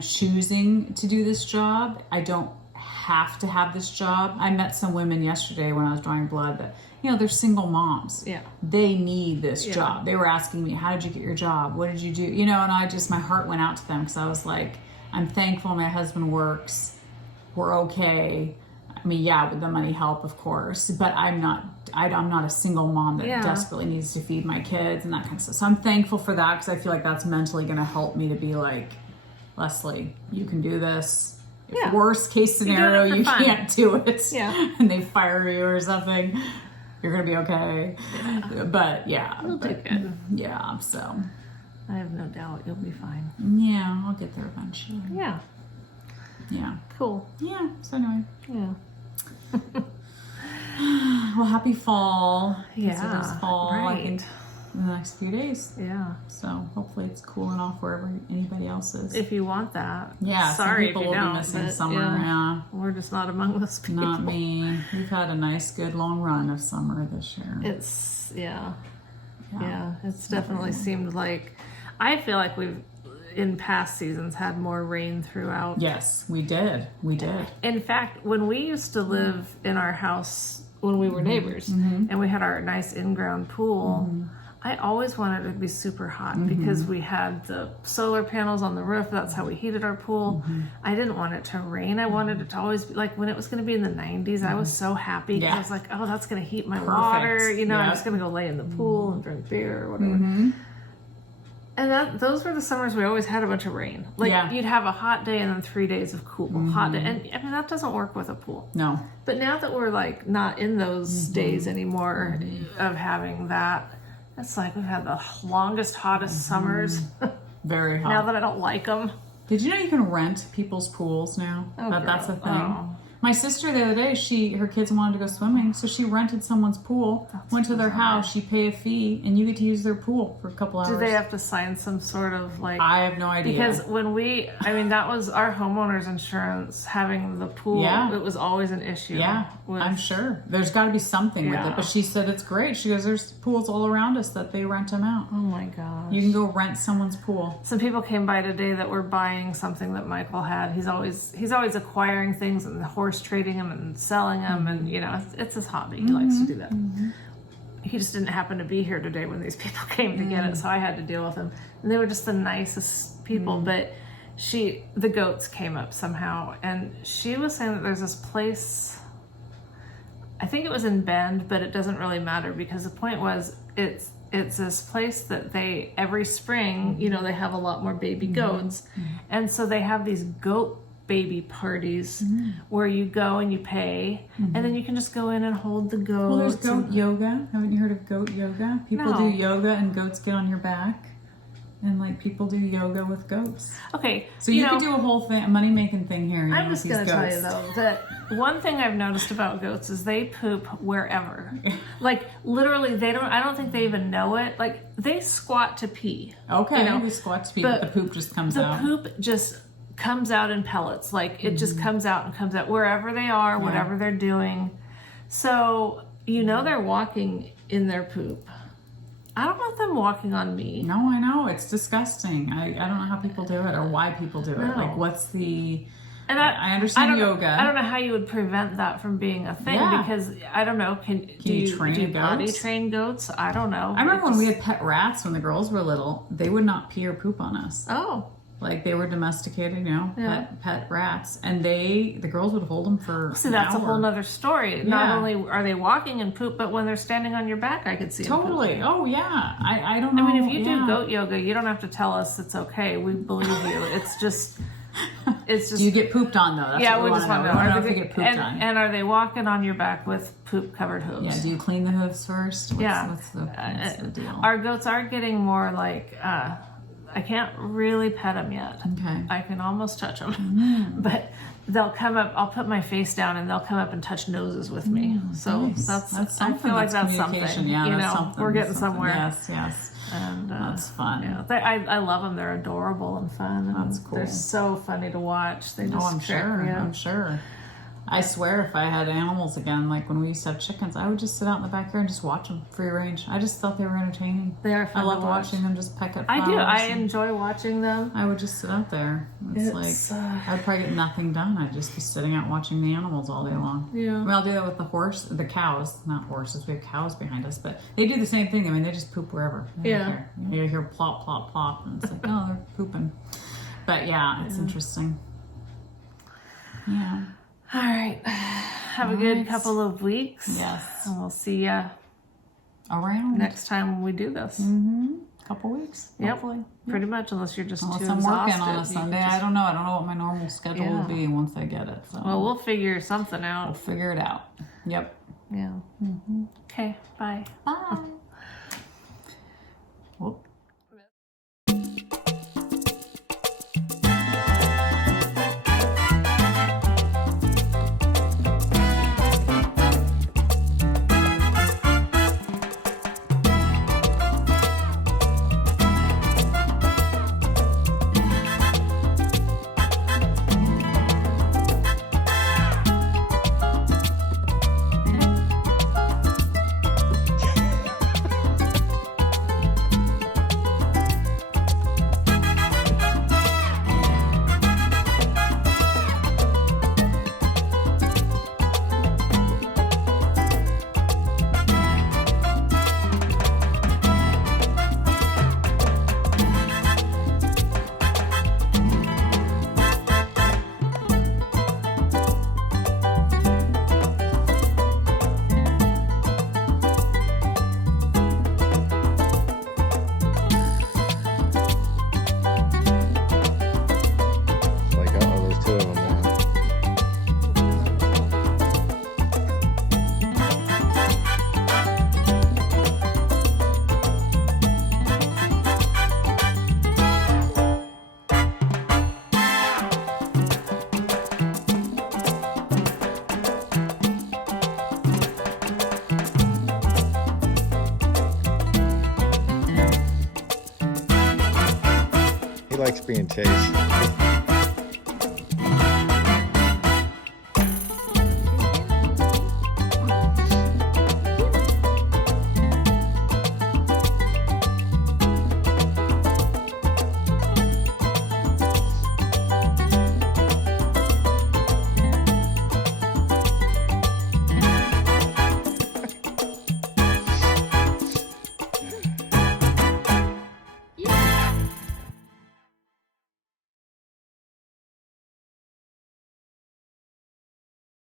choosing to do this job. I don't have to have this job. I met some women yesterday when I was drawing blood that, they're single moms. Yeah. They need this job. They were asking me, how did you get your job? What did you do? And my heart went out to them because I was like, I'm thankful my husband works. We're okay. I mean, would the money help? Of course. But I'm not a single mom that desperately needs to feed my kids and that kind of stuff. So I'm thankful for that because I feel like that's mentally going to help me to be like, Leslie, you can do this. If worst case scenario, you can't do it. Yeah. And they fire you or something, you're going to be okay. Yeah. But You'll do good. Yeah, so. I have no doubt you'll be fine. Yeah, I'll get there eventually. Yeah. Yeah. Cool. Yeah, so anyway. Yeah. Well, happy fall. Yeah. It's fall, I right. think, in the next few days. Yeah. So hopefully it's cooling off wherever anybody else is. If you want that. Yeah, sorry some people if you will don't, be missing but, summer. Yeah. We're just not among those people. Not me. We've had a nice, good long run of summer this year. It's it's definitely seemed like, I feel like we've in past seasons had more rain throughout. Yes, we did. In fact, when we used to live in our house when we were neighbors and we had our nice in-ground pool, I always wanted it to be super hot because we had the solar panels on the roof. That's how we heated our pool. I didn't want it to rain. I wanted it to always be like when it was going to be in the 90s. I was so happy because I was like, oh, that's going to heat my water. I'm just going to go lay in the pool and drink beer or whatever. And those were the summers we always had a bunch of rain. Like you'd have a hot day and then 3 days of cool hot day. And I mean, that doesn't work with a pool. No. But now that we're like not in those days anymore of having that, it's like we've had the longest, hottest summers. Very hot. Now that I don't like them. Did you know you can rent people's pools now? Oh, that's a thing. Oh. My sister the other day, her kids wanted to go swimming, so she rented someone's pool, went to their house, she paid a fee, and you get to use their pool for a couple hours. Do they have to sign some sort of like... I have no idea. Because that was our homeowner's insurance, having the pool, it was always an issue. Yeah, I'm sure. There's got to be something with it, but she said it's great. She goes, there's pools all around us that they rent them out. Oh my gosh. You can go rent someone's pool. Some people came by today that were buying something that Michael had. He's always acquiring things and horse trading them and selling them, and it's his hobby. He likes to do that. He just didn't happen to be here today when these people came to get it, so I had to deal with them. And they were just the nicest people. But the goats came up somehow, and she was saying that there's this place. I think it was in Bend, but it doesn't really matter because the point was it's this place that they every spring, they have a lot more baby goats, and so they have these goat baby parties where you go and you pay and then you can just go in and hold the goats. Well, there's goat yoga. Haven't you heard of goat yoga? People do yoga and goats get on your back, and like people do yoga with goats. Okay, so you could do a whole thing, a money making thing here. I'm just gonna tell you though that one thing I've noticed about goats is they poop wherever. Like literally, I don't think they even know it. Like they squat to pee. Okay, they squat to pee, but the poop just comes out. The poop just comes out in pellets. Like it just comes out and comes out wherever they are, whatever they're doing. So they're walking in their poop. I don't want them walking on me. No, I know, it's disgusting. I don't know how people do it or why people do it. Like what's the... And I understand yoga. I don't know how you would prevent that from being a thing because I don't know. Do you potty train goats? I don't know. I remember when we had pet rats when the girls were little, they would not pee or poop on us. Oh. Like they were domesticated, pet rats, and the girls would hold them for. See, that's a whole nother story. Not only are they walking in poop, but when they're standing on your back, I could see them totally. Oh yeah, I don't know. I mean, if you do goat yoga, you don't have to tell us it's okay. We believe you. It's just. Do you get pooped on though? That's we just want to know. I don't know if you get pooped on. And are they walking on your back with poop covered hooves? Yeah. Do you clean the hooves first? What's the deal? Our goats are getting more like. I can't really pet them yet. Okay. I can almost touch them, but they'll come up. I'll put my face down, and they'll come up and touch noses with me. So Nice. that's That's I something. feel like that's communication. something. Yeah, you that's know, something. we're getting That's something. somewhere. Yes, yes. And That's fun. Yeah, I love them. They're adorable and fun. And That's cool. They're so funny to watch. They just Oh, I'm crack sure. me up. I'm sure. I swear, if I had animals again, like when we used to have chickens, I would just sit out in the backyard and just watch them free range. I just thought they were entertaining. They are fun I loved to watch. watching them just peck at I flowers. do. I and enjoy watching them. I would just sit out there. It's like I'd probably get nothing done. I'd just be sitting out watching the animals all day long. Yeah. I mean, I'll do that with the cows, not horses. We have cows behind us, but they do the same thing. I mean, they just poop wherever. They don't Yeah. care. You hear plop, plop, plop, and it's like, oh, they're pooping. But yeah, it's interesting. Yeah. All right. Have a good Alright. couple of weeks. Yes. And we'll see ya Around next time we do this. couple weeks. Yep. Hopefully. Pretty much, unless you're just Unless too I'm exhausted. working on a you Sunday. can I just- don't know. I don't know what my normal schedule will Yeah. be once I get it. So Well, we'll figure something we'll out. figure it out. Yep. Yeah. Okay. Bye. Bye. Whoop. Like, oh, there's two of them now. He likes being chased.